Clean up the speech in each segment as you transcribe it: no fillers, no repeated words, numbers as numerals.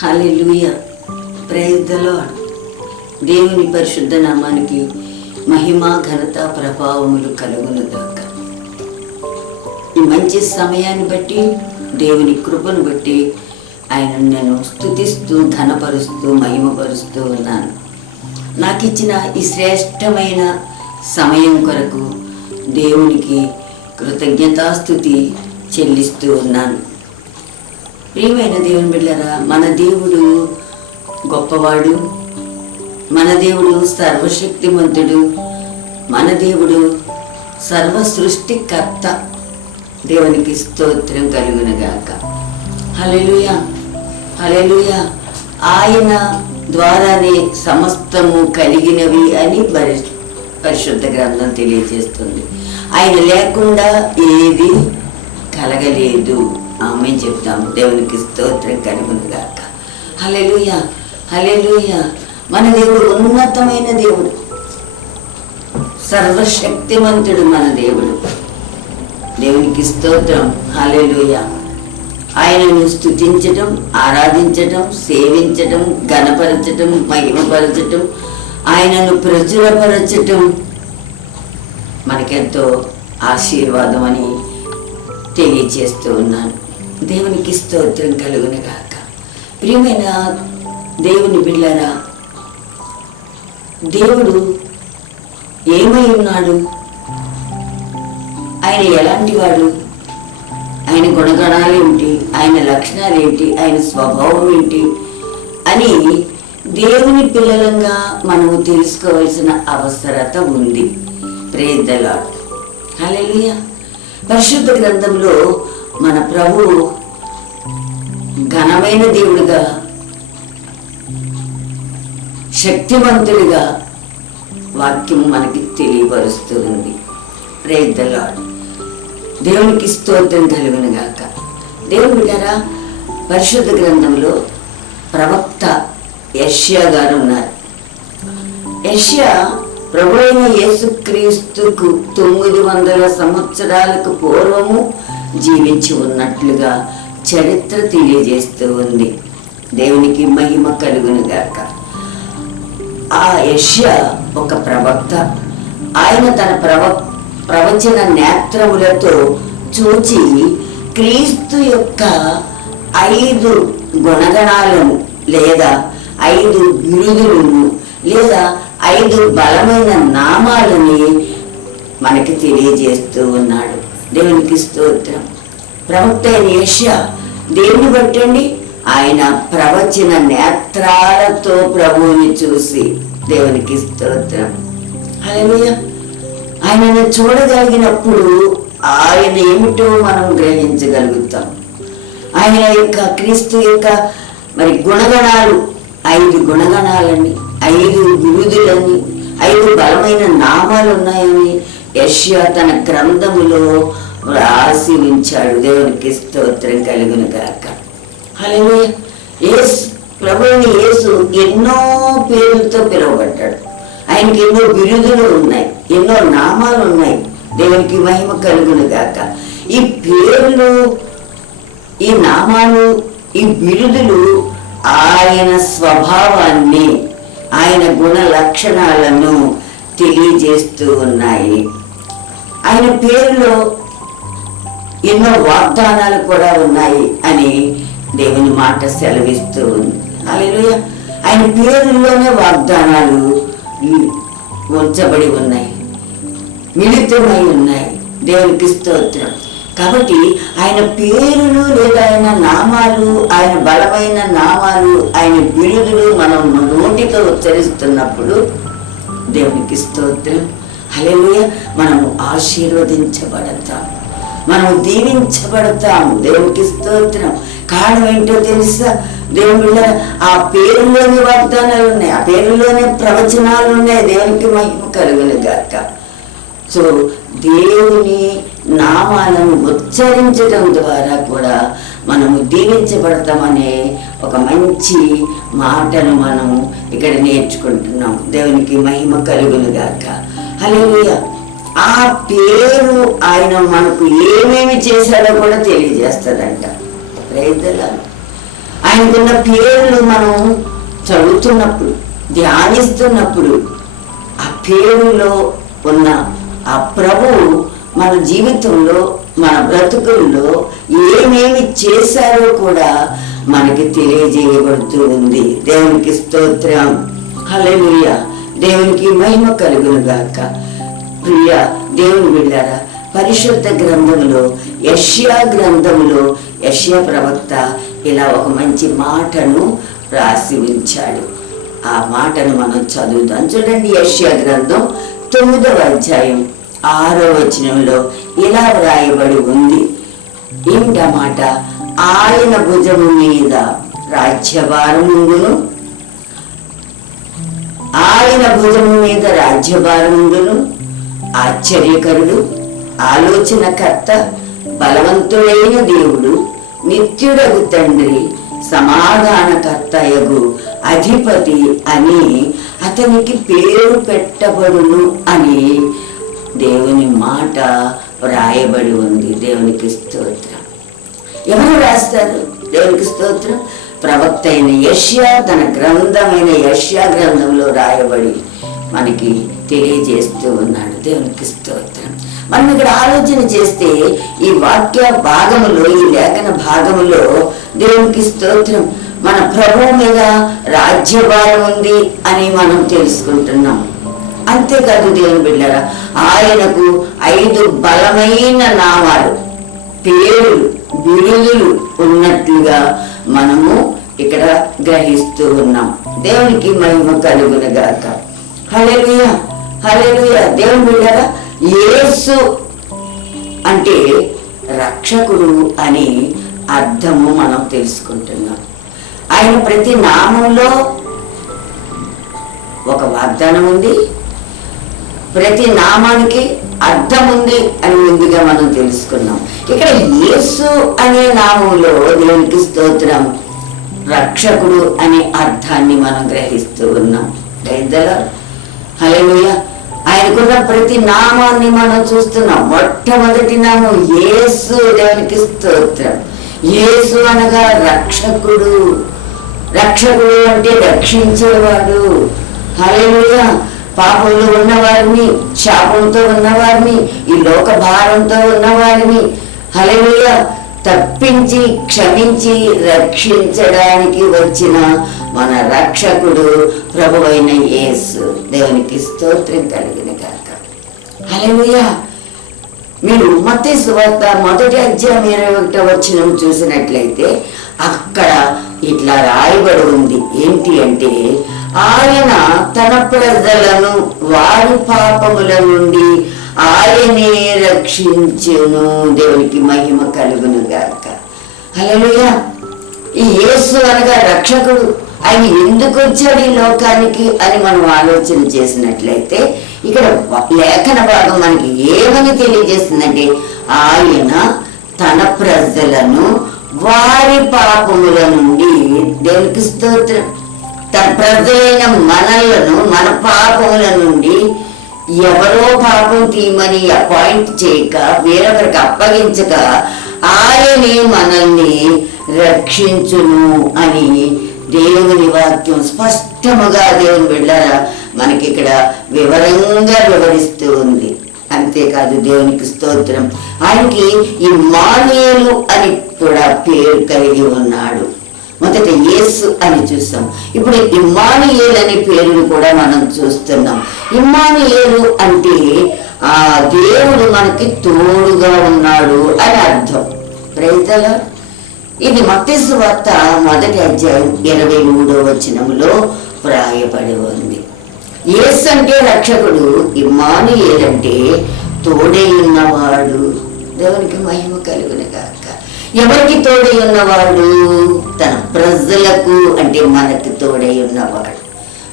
Hallelujah, praise the lord. దేవుని పరిశుద్ధ నామానికి మహిమ, ఘనత, ప్రభావములు కలుగునుగాక. ఈ మంచి సమయాన్ని బట్టి, దేవుని కృపను బట్టి ఆయనను నేను స్తుతిస్తూ, ఘనపరుస్తూ, మహిమపరుస్తూ ఉన్నాను. నాకు ఇచ్చిన ఈ శ్రేష్టమైన సమయం కొరకు దేవునికి కృతజ్ఞతాస్తుతి చెల్లిస్తూ ఉన్నాను. ప్రియమైన దేవుని బిడ్డలారా, మన దేవుడు గొప్పవాడు, మన దేవుడు సర్వశక్తిమంతుడు, మన దేవుడు సర్వ సృష్టికర్త. దేవునికి స్తోత్రం కలుగునుగాక. హల్లెలూయా, హల్లెలూయా. ఆయన ద్వారానే సమస్తము కలిగినవి అని పరిశుద్ధ గ్రంథం తెలియజేస్తుంది. ఆయన లేకుండా ఏది కలగలేదు. ఆమె చెప్తాము. దేవునికి స్తోత్రం కలుగునుగాక. హల్లెలూయా, హల్లెలూయా. మన దేవుడు ఉన్నతమైన దేవుడు, సర్వశక్తిమంతుడు మన దేవుడు. దేవునికి స్తోత్రం. హల్లెలూయా. ఆయనను స్తుతించటం, ఆరాధించటం, సేవించటం, ఘనపరచటం, మహిమపరచటం, ఆయనను ప్రచురపరచటం మనకెంతో ఆశీర్వాదం అని తెలియజేస్తూ ఉన్నాను. దేవునికి స్తోత్రం కలుగునుగాక. ప్రియమైన దేవుని బిడ్డలారా, దేవుడు ఏమై ఉన్నాడు, ఆయన ఎలాంటి వాడు, ఆయన గుణగణాలు ఏమిటి, ఆయన లక్షణాలు ఏంటి, ఆయన స్వభావం ఏంటి అని దేవుని పిల్లలంగా మనము తెలుసుకోవాల్సిన అవసరత ఉంది. Praise the Lord. హల్లెలూయా. పరిశుద్ధ గ్రంథంలో మన ప్రభువు ఘనమైన దేవుడిగా, శక్తివంతుడిగా వాక్యం మనకి తెలియపరుస్తూ ఉంది. Praise the lord. దేవునికి స్తోత్రం కలుగునుగాక. దేవుని బిడ్డలారా, పరిశుద్ధ గ్రంథంలో ప్రవక్త యెషయా గారు ఉన్నారు. యెషయా ప్రభు అయిన యేసుక్రీస్తుకు 900 సంవత్సరాలకు పూర్వము జీవించి ఉన్నట్లుగా చరిత్ర తెలియజేస్తూ ఉంది. దేవునికి మహిమ కలుగునుగాక. ఆ యెషయా ఒక ప్రవక్త. ఆయన తన ప్రవచన నేత్రములతో చూచి క్రీస్తు యొక్క 5 గుణగణాలను లేదా 5 బిరుదులను లేదా 5 బలమైన నామాలని మనకి తెలియజేస్తూ ఉన్నాడు. దేవునికి స్తోత్రం. ప్రవక్త అయిన యెషయా దేవుని బట్టండి, ఆయన ప్రవచన నేత్రాలతో ప్రభువుని చూసి, దేవునికి స్తోత్రం. హల్లెలూయా. ఆయనను చూడగలిగినప్పుడు ఆయన ఏమిటో మనం గ్రహించగలుగుతాం. ఆయన యొక్క క్రీస్తు యొక్క మరి గుణగణాలు, 5 గుణగణాలని, 5 బిరుదులని, 5 బలమైన నామాలు ఉన్నాయని యెషయా తన గ్రంథములో రాసి ఉంచాడు. దేవునికి స్తోత్రం కలుగునుగాక. హల్లెలూయా. ప్రభువుని యేసు ఎన్నో పేర్లతో పిలువబడ్డాడు. ఆయనకి ఎన్నో బిరుదులు ఉన్నాయి, ఎన్నో నామాలు ఉన్నాయి. దేవునికి మహిమ కలుగునుగాక. ఈ పేర్లు, ఈ నామాలు, ఈ బిరుదులు ఆయన స్వభావాన్ని, ఆయన గుణ లక్షణాలను తెలియజేస్తూ ఉన్నాయి. ఆయన పేరులో ఎన్నో వాగ్దానాలు కూడా ఉన్నాయి అని దేవుని మాట సెలవిస్తూ ఉంది. హల్లెలూయా. ఆయన పేరులోనే వాగ్దానాలు ఉంచబడి ఉన్నాయి, మిళితమై ఉన్నాయి. దేవునికి స్తోత్రం. కాబట్టి ఆయన పేరులు లేదా ఆయన నామాలు, ఆయన బలమైన నామాలు, ఆయన బిరుదులు మనం నోటితో ఉచ్చరిస్తున్నప్పుడు దేవునికి స్తోత్రం. హల్లెలూయా. మనము ఆశీర్వదించబడతాం, మనము దీవించబడతాము. దేవునికి స్తోత్రం. కారణం ఏంటో తెలుసా? దేవుళ్ళ ఆ పేరులోనే వాగ్దానాలు ఉన్నాయి, ఆ పేరులోనే ప్రవచనాలు ఉన్నాయి. దేవునికి మహిమ కలుగునుగాక. సో దేవుని నామాలను ఉచ్చరించడం ద్వారా కూడా మనము దీవించబడతామనే ఒక మంచి మాటను మనము ఇక్కడ నేర్చుకుంటున్నాం. దేవునికి మహిమ కలుగునుగాక. హల్లెలూయా. ఆ పేరు ఆయన మనకు ఏమేమి చేశాడో కూడా తెలియజేస్తుందంట. Praise the lord. ఆయనకున్న పేర్లు మనం చదువుతున్నప్పుడు, ధ్యానిస్తున్నప్పుడు ఆ పేరులో ఉన్న ఆ ప్రభువు మన జీవితంలో, మన బ్రతుకుల్లో ఏమేమి చేశారో కూడా మనకి తెలియజేయబడుతూ ఉంది. దేవునికి స్తోత్రం, హల్లెలూయా. దేవునికి మహిమ కలుగును గాక. ప్రియ దేవుని బిడ్డలారా, పరిశుద్ధ గ్రంథములో యెషయా గ్రంథములో యెషయా ప్రవక్త ఇలా ఒక మంచి మాటను రాసి ఉంచాడు. ఆ మాటను మనం చదువుతాం. చూడండి, యెషయా గ్రంథం 9వ అధ్యాయం 6వ వచనంలో ఇలా వ్రాయబడి ఉంది. ఏమిటమాట? ఆయన భుజము మీద రాజ్యభారముందును, ఆయన భుజము మీద రాజ్యభారముందును, ఆశ్చర్యకరుడు, ఆలోచనకర్త, బలవంతుడైన దేవుడు, నిత్యుడగు తండ్రి, సమాధానకర్తయగు అధిపతి అని అతనికి పేరు పెట్టబడును అని దేవుని మాట వ్రాయబడి ఉంది. దేవునికి స్తోత్రం. ఎవరు రాస్తారు? దేవునికి స్తోత్రం. ప్రవక్త అయిన యెషయా తన గ్రంథమైన యెషయా గ్రంథంలో రాయబడి మనకి తెలియజేస్తూ ఉన్నాడు. దేవునికి స్తోత్రం. మనం ఇక్కడ ఆలోచన చేస్తే ఈ వాక్య భాగములో, ఈ లేఖన భాగములో దేవునికి స్తోత్రం, మన ప్రభువు మీద రాజ్యభారం ఉంది అని మనం తెలుసుకుంటున్నాం. అంతేకాదు దేవుని బిడ్డలారా, ఆయనకు 5 బలమైన నామాలు, పేర్లు, బిరుదులు ఉన్నట్లుగా మనము ఇక్కడ గ్రహిస్తూ ఉన్నాం. దేవునికి మహిమ కలుగును గాక. హల్లెలూయా, హల్లెలూయా. దేవుని బిడ్డలారా, యేసు అంటే రక్షకుడు అని అర్థము మనం తెలుసుకుంటున్నాం. ఆయన ప్రతి నామంలో ఒక వాగ్దానం ఉంది, ప్రతి నామానికి అర్థం ఉంది అని ముందుగా మనం తెలుసుకున్నాం. ఇక్కడ యేసు అనే నామంలో దేవునికి స్తోత్రం, రక్షకుడు అనే అర్థాన్ని మనం గ్రహిస్తూ ఉన్నాం. హల్లెలూయా. ఆయనకున్న ప్రతి నామాన్ని మనం చూస్తున్నాం. మొట్టమొదటి నామం యేసు. దేవునికి స్తోత్రం. యేసు అనగా రక్షకుడు. రక్షకుడు అంటే రక్షించేవాడు. హల్లెలూయా. పాపంలో ఉన్నవారిని, శాపంతో ఉన్నవారిని, ఈ లోక భారంతో ఉన్నవారిని హల్లెలూయా తప్పించి క్షమించి రక్షించడానికి వచ్చిన మన రక్షకుడు ప్రభువైన యేసు. దేవునికి స్తోత్రం కలిగిన గాక. హల్లెలూయా. మీరు మత్తయి సువార్త 1వ అధ్యాయం 21వ వచనం చూసినట్లయితే అక్కడ ఇట్లా రాయబడి ఉంది. ఏంటి అంటే, ఆయన తన ప్రజలను వారి పాపముల నుండి ఆయనే రక్షించును. దేవునికి మహిమ కలుగును గాక. హల్లెలూయా. ఈ యేసు అనగా రక్షకుడు. ఆయన ఎందుకు వచ్చాడు ఈ లోకానికి అని మనం ఆలోచన చేసినట్లయితే ఇక్కడ లేఖన భాగం మనకి ఏమని తెలియజేస్తుందంటే, ఆయన తన ప్రజలను వారి పాపముల నుండి, దేవునికి స్తోత్రం, తన ప్రజలైన మనలను మన పాపముల నుండి ఎవరో పాపం తీయమని అపాయింట్ చేయక, వేరొకరికి అప్పగించక ఆయనే మనల్ని రక్షించును అని దేవుని వాక్యం స్పష్టముగా దేవుని బిడ్డలారా మనకి ఇక్కడ వివరంగా వివరిస్తూ ఉంది. అంతేకాదు దేవునికి స్తోత్రం, ఆయనకి ఇమ్మానుయేలు అని కూడా పేరు కలిగి ఉన్నాడు. మొదట యేసు అని చూస్తాం, ఇప్పుడు ఇమ్మానుయేలు అనే పేరును కూడా మనం చూస్తున్నాం. ఇమ్మానుయేలు అంటే ఆ దేవుడు మనకి తోడుగా ఉన్నాడు అని అర్థం. Praise the lord. ఇది మత్తయి సువార్త 1వ అధ్యాయం 23వ వచనంలో వ్రాయబడి ఉంది. యేసు అంటే రక్షకుడు, ఇమ్మానుయేలు అంటే తోడై ఉన్నవాడు. దేవునికి మహిమ కలుగును గాక. ఎవరికి తోడై ఉన్నవాడు? తన ప్రజలకు, అంటే మనకి తోడై ఉన్నవాడు.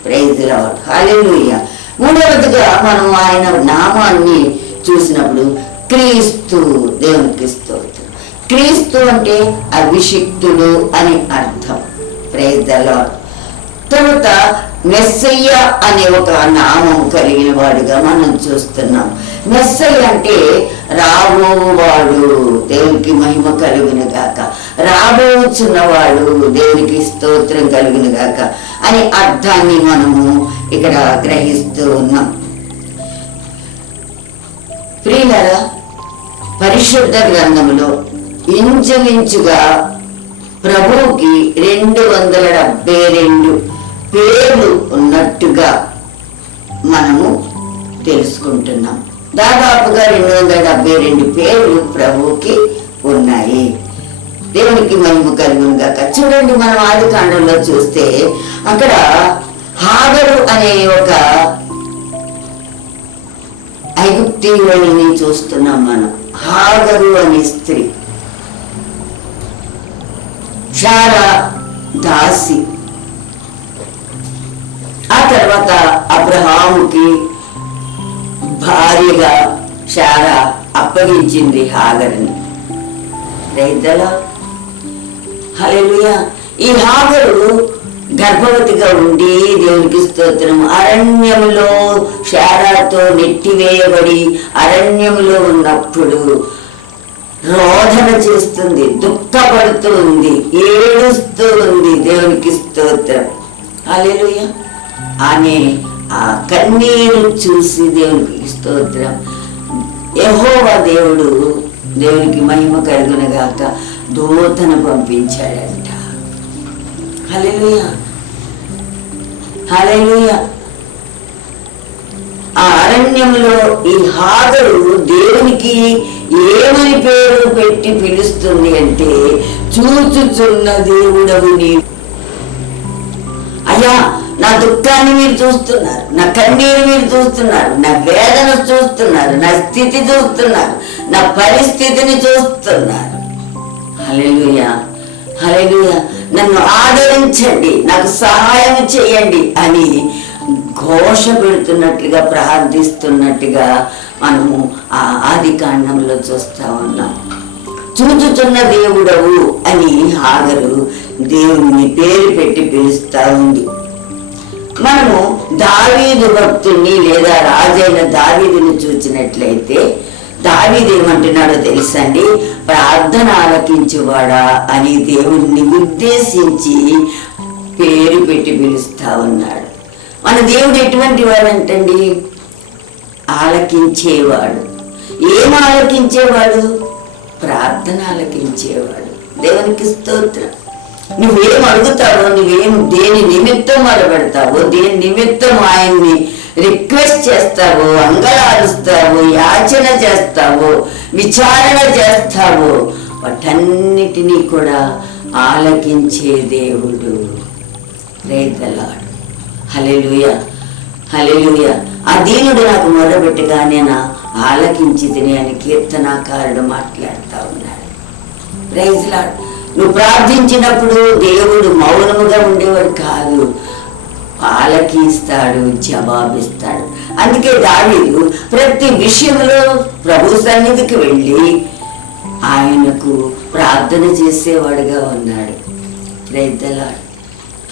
Praise the Lord. హల్లెలూయా. మూడవదిగా మనం ఆయన నామాన్ని చూసినప్పుడు క్రీస్తు. దేవునికి స్తోత్రం. క్రీస్తు అంటే అభిషిక్తుడు అని అర్థం. Praise the lord. తర్వాత మెస్సయ్య అనే ఒక నామం కలిగిన వాడుగా మనం చూస్తున్నాం. మెస్సయ్య అంటే రాబోవాడు. దేవునికి మహిమ కలుగును గాక. రాబోచున్నవాడు, దేవునికి స్తోత్రం కలుగును గాక అని అర్థాన్ని మనము ఇక్కడ గ్రహిస్తూ ఉన్నాం. ప్రియులారా, పరిశుద్ధ గ్రంథములో ఇంచుమించుగా ప్రభువుకి 272 పేర్లు ఉన్నట్టుగా మనము తెలుసుకుంటున్నాం. దాదాపుగా 272 పేర్లు ప్రభువుకి ఉన్నాయి. దేవునికి మహిమ కలుగును గాక. చూడండి, మనం ఆది కాండంలో చూస్తే అక్కడ హాగరు అనే ఒక ఐగుప్తీయుడిని చూస్తున్నాం మనం. హాగరు అనే స్త్రీ, శారా దాసి. ఆ తర్వాత అబ్రహాముకి భార్యగా శారా అప్పగించింది హాగరుని. రైతులా, హల్లెలూయా. ఈ హాగరు గర్భవతిగా ఉండి, దేవునికి స్తోత్రం, అరణ్యములో శారాతో నెట్టివేయబడి అరణ్యములో ఉన్నప్పుడు రోదన చేస్తుంది, దుఃఖపడుతూ ఉంది, ఏడుస్తూ ఉంది. దేవునికి స్తోత్రం, హల్లెలూయా. ఆమె ఆ కన్నీరు చూసి, దేవునికి స్తోత్రం, యెహోవా దేవుడు, దేవునికి మహిమ కలుగునగాక, దూతను పంపించాడంట. హల్లెలూయా, హల్లెలూయా. ఆ అరణ్యంలో ఈ హాగరు దేవునికి ఏమని పేరు పెట్టి పిలుస్తుంది అంటే, చూచుచున్న దేవుడవు నీవు. అయ్యా, నా దుఃఖాన్ని మీరు చూస్తున్నారు, నా కన్నీరు మీరు చూస్తున్నారు, నా వేదన చూస్తున్నారు, నా స్థితి చూస్తున్నారు, నా పరిస్థితిని చూస్తున్నారు. హల్లెలూయా, హల్లెలూయా. నన్ను ఆదరించండి, నాకు సహాయం చేయండి అని ఘోష పెడుతున్నట్లుగా, ప్రార్థిస్తున్నట్టుగా మనము ఆ ఆది కాండంలో చూస్తా ఉన్నాం. చూచుచున్న దేవుడవు అని హాగరు దేవుని పేరు పెట్టి పిలుస్తా ఉంది. మనము దావీదు భక్తుడిని లేదా రాజైన దావీదుని చూసినట్లయితే, దావీదు ఏమంటున్నాడో తెలుసండి? ప్రార్థన ఆలకించువాడా అని దేవుణ్ణి ఉద్దేశించి పేరు పెట్టి పిలుస్తా ఉన్నాడు. మన దేవుడు ఎటువంటి వాడంటండి? ఆలకించేవాడు. ఏం ఆలకించేవాడు? ప్రార్థన ఆలకించేవాడు. దేవునికి స్తోత్రం. నువ్వేం అడుగుతావో, దేని నిమిత్తం మొదలుపెడతావో, దేని నిమిత్తం ఆయన్ని రిక్వెస్ట్ చేస్తావో, అంగలారుస్తావో, యాచన చేస్తావో, విచారణ చేస్తావో, వాటన్నిటినీ కూడా ఆలకించే దేవుడు. ప్రైజ్ ది లార్డ్, హల్లెలూయా, హల్లెలూయా. ఆ దీనుడు నాకు మొదలుపెట్టగానే నా ఆలకించి తిని అని కీర్తనాకారుడు మాట్లాడుతూ ఉన్నాడు. Praise the lord. నువ్వు ప్రార్థించినప్పుడు దేవుడు మౌనముగా ఉండేవాడు కాదు, ఆలకిస్తాడు, జవాబిస్తాడు. అందుకే దావీదు ప్రతి విషయంలో ప్రభు సన్నిధికి వెళ్ళి ఆయనకు ప్రార్థన చేసేవాడుగా ఉన్నాడు. ప్రైజ్ ది లార్డ్,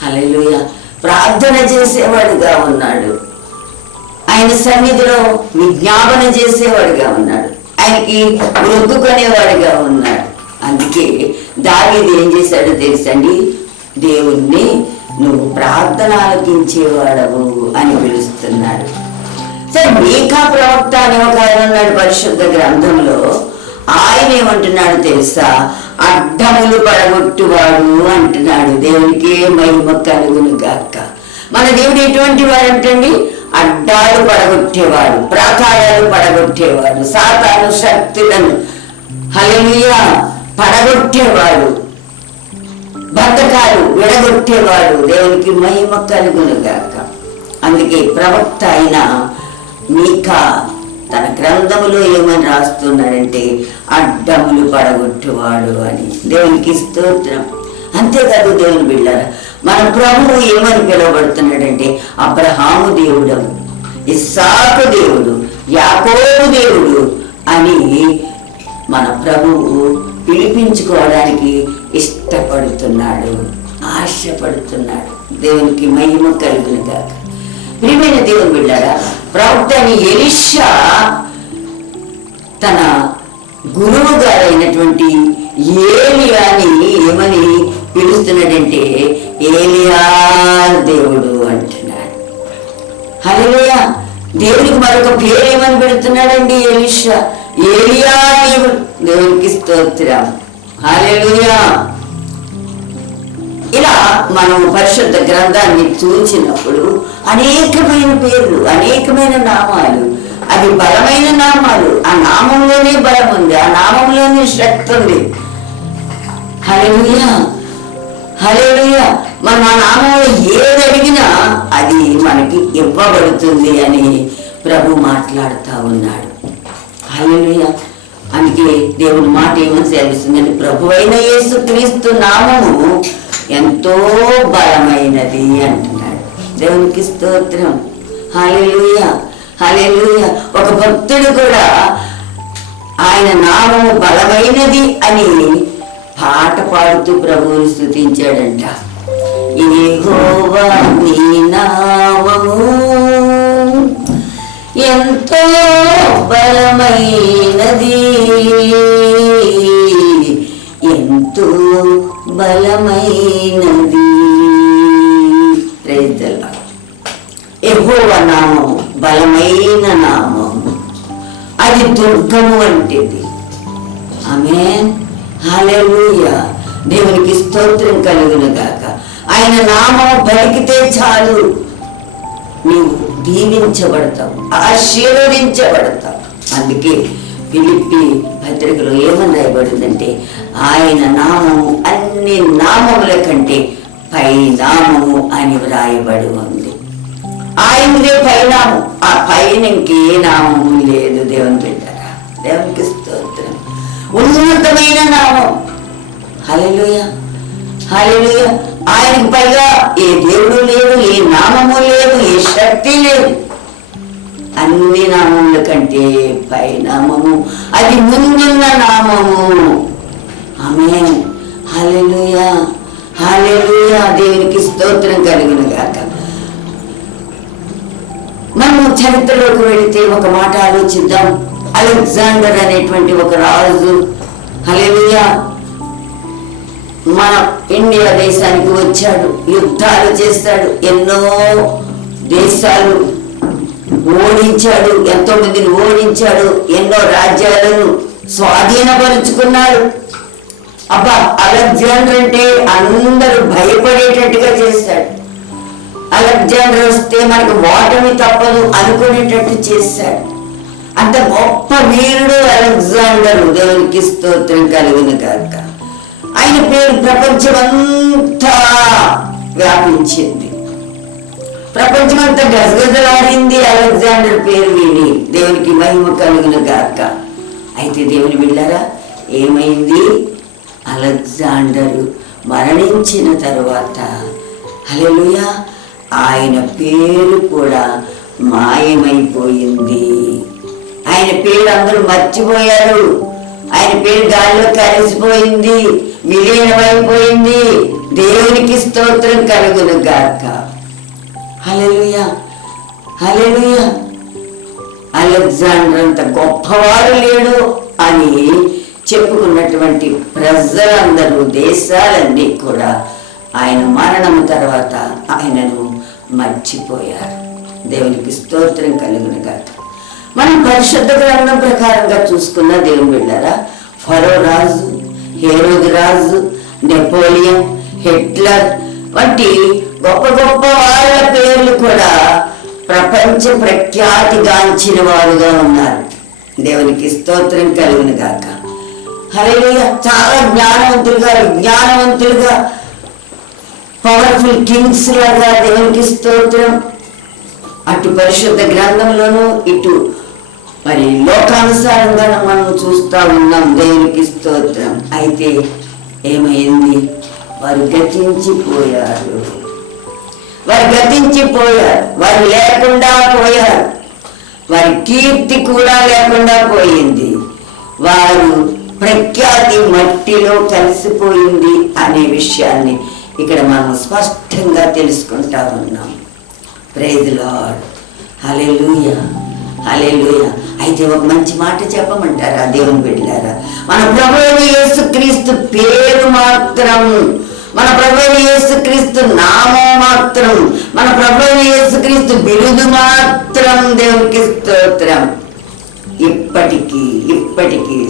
హల్లెలూయా. ప్రార్థన చేసేవాడుగా ఉన్నాడు, ఆయన సన్నిధిలో విజ్ఞాపన చేసేవాడుగా ఉన్నాడు, ఆయనకి మొక్కుకునేవాడుగా ఉన్నాడు. అందుకే దావీదు ఏం చేశాడో తెలుసండి? దేవుణ్ణి నువ్వు ప్రార్థన ఆలకించేవాడవు అని పిలుస్తున్నాడు. సరే, మీకా ప్రవక్త అనే ఒక ఆయన ఉన్నాడు పరిశుద్ధ గ్రంథంలో. ఆయన ఏమంటున్నాడు తెలుసా? అడ్డములు పడగొట్టువాడు అంటున్నాడు. దేవునికే మహిమ కలుగును గాక. మన దేవుడు ఎటువంటి వాడు అంటండి? అడ్డాలు పడగొట్టేవాడు, ప్రాకారాలు పడగొట్టేవాడు, సాతాను శక్తులను హల్లెలూయా పడగొట్టేవాడు, బద్ధకాలు విడగొట్టేవాడు. దేవునికి మహిమ కలుగును గాక. అందుకే ప్రవక్త అయిన మీకా తన గ్రంథములో ఏమని రాస్తున్నాడంటే, అడ్డములు పడగొట్టువాడు అని. దేవునికి స్తోత్రం. అంతేకాదు దేవుని బిడ్డలారా, మన ప్రభువు ఏమని పిలువబడుతున్నాడంటే, అబ్రహాము దేవుడు, ఇస్సాకు దేవుడు, యాకోబు దేవుడు అని మన ప్రభువు పిలిపించుకోవడానికి ఇష్టపడుతున్నాడు, ఆశపడుతున్నాడు. దేవునికి మహిమ కలుగును గాక. ప్రియమైన దేవుని బిడ్డలారా, ప్రవక్త ఎలీషా తన గురువు గారైనటువంటి ఏలియాని ఏమని పిలుస్తున్నాడంటే ఏలియా దేవుడు అంటున్నాడు. హల్లెలూయా. దేవునికి మరొక పేరు ఏమని పెడుతున్నాడండి? ఎలీషా, ఏలియా దేవుడు. దేవునికి స్తోత్రం. హల్లెలూయా. ఇలా మనం పరిశుద్ధ గ్రంథాన్ని చూసినప్పుడు అనేకమైన పేర్లు, అనేకమైన నామాలు, అవి బలమైన నామాలు. ఆ నామంలోనే బలం ఉంది, ఆ నామంలోనే శక్తి ఉంది. హల్లెలూయా, హల్లెలూయా. మనం ఆ నామంలో ఏది అడిగినా అది మనకి ఇవ్వబడుతుంది అని ప్రభు మాట్లాడుతూ ఉన్నాడు. హల్లెలూయా. అందుకే దేవుని మాట ఏమని సెలవిస్తుందంటే, ప్రభు అయిన యేసుక్రీస్తు నామము ఎంతో బలమైనది అంటున్నాడు. దేవునికి స్తోత్రం. హల్లెలూయా, హల్లెలూయా. ఒక భక్తుడు కూడా ఆయన నామము బలమైనది అని పాట పాడుతూ ప్రభువుని స్తుతించాడంట. యెహోవా నీ నామము ఎంతో బలమైనది, ఎంతో బలమైనది. Praise the lord. యెహోవా నామము బలమైన నామము, అది దుర్గము వంటిది. ఆమేన్, హల్లెలూయా. దేవునికి స్తోత్రం కలుగును గాక. ఆయన నామం పలికితే చాలు, నీవు దీవించబడతావు, ఆశీర్వదించబడతావు. అందుకే ఫిలిప్పీ పత్రికలో ఏమని రాయబడిందంటే, ఆయన నామము అన్ని నామముల కంటే పై నామము అని వ్రాయబడి ఉంది. ఆయనదే పైనామం, ఆ పైన ఇంకే నామము లేదు. దేవుని బిడ్డరా, దేవునికి స్తోత్రం. ఉన్నతమైన నామం. హల్లెలూయా, హల్లెలూయా. ఆయనకు పైగా ఏ దేవుడు లేడు, ఏ నామము లేదు, ఏ శక్తి లేదు. అన్ని నామముల కంటే పై నామము, అది ముందున్న నామము. ఆమేన్, హల్లెలూయా, హల్లెలూయా. దేవునికి స్తోత్రం కలుగును గాక. మనం చరిత్రలోకి వెళితే ఒక మాట ఆలోచిద్దాం. అలెగ్జాండర్ అనేటువంటి ఒక రాజు, హల్లెలూయా, మన ఇండియా దేశానికి వచ్చాడు, యుద్ధాలు చేస్తాడు, ఎన్నో దేశాలు ఓడించాడు, ఎంతో మందిని ఓడించాడు, ఎన్నో రాజ్యాలను స్వాధీనపరుచుకున్నాడు. అబ్బా, అలెగ్జాండర్ అంటే అందరూ భయపడేటట్టుగా చేశాడు. అలెగ్జాండర్ వస్తే మనకు ఓటమి తప్పదు అనుకునేటట్టు చేశాడు. అంత గొప్ప వీరుడు అలెగ్జాండర్. దేవునికి స్తోత్రం కలుగును గాక. ఆయన పేరు ప్రపంచమంతా వ్యాపించింది, ప్రపంచమంతా గజగజలాడింది అలెగ్జాండర్ పేరు విని. దేవునికి మహిమ కలుగును గాక. అయితే దేవుని బిడ్డలారా, ఏమైంది? అలెగ్జాండరు మరణించిన తరువాత హల్లెలూయా ఆయన పేరు కూడా మాయమైపోయింది. ఆయన పేరు అందరూ మర్చిపోయారు. ఆయన పేరు గాలిలో కలిసిపోయింది, విలీనమైపోయింది. దేవునికి స్తోత్రం కలుగును గాక. హల్లెలూయా, హల్లెలూయా. అలెగ్జాండర్ అంత గొప్పవాడు లేడు అని చెప్పుకున్నటువంటి ప్రజలందరూ, దేశాలన్నీ కూడా ఆయన మరణం తర్వాత ఆయనను మర్చిపోయారు. దేవునికి స్తోత్రం కలుగును గాక. మనం పరిశుద్ధ గ్రంథం ప్రకారంగా చూసుకున్న దేవుని బిడ్డలారా, ఫరో రాజు, హేరోదు రాజు, నెపోలియన్, హిట్లర్ వంటి గొప్ప గొప్ప వాళ్ళ పేర్లు కూడా ప్రపంచ ప్రఖ్యాతిగాంచిన వారుగా ఉన్నారు. దేవునికి స్తోత్రం కలుగును గాక. హల్లెలూయా. చాలా జ్ఞానవంతులుగా, విజ్ఞానవంతులుగా, పవర్ఫుల్ కింగ్స్ లాగా. దేవునికి స్తోత్రం. అటు పరిశుద్ధ గ్రంథంలోనూ ఇటు మరి లోకానుసారంగా మనం చూస్తా ఉన్నాం. దేవునికి స్తోత్రం. అయితే ఏమైంది? వారు గతించిపోయారు, వారు గతించిపోయారు, వారు లేకుండా పోయారు, వారి కీర్తి కూడా లేకుండా పోయింది, వారు ప్రఖ్యాతి మట్టిలో కలిసిపోయింది అనే విషయాన్ని ఇక్కడ మనం స్పష్టంగా తెలుసుకుంటా ఉన్నాం. Praise the Lord. Hallelujah, hallelujah. అయితే ఒక మంచి మాట చెప్పమంటారా దేవుని బిడ్డలారా? మన ప్రభువైన యేసుక్రీస్తు యేసుక్రీస్తు పేరు మాత్రం, మన ప్రభువైన యేసుక్రీస్తు నామం మాత్రం, మన ప్రభువైన యేసుక్రీస్తు బిరుదు మాత్రం. దేవునికి స్తోత్రం. ఇప్పటికీ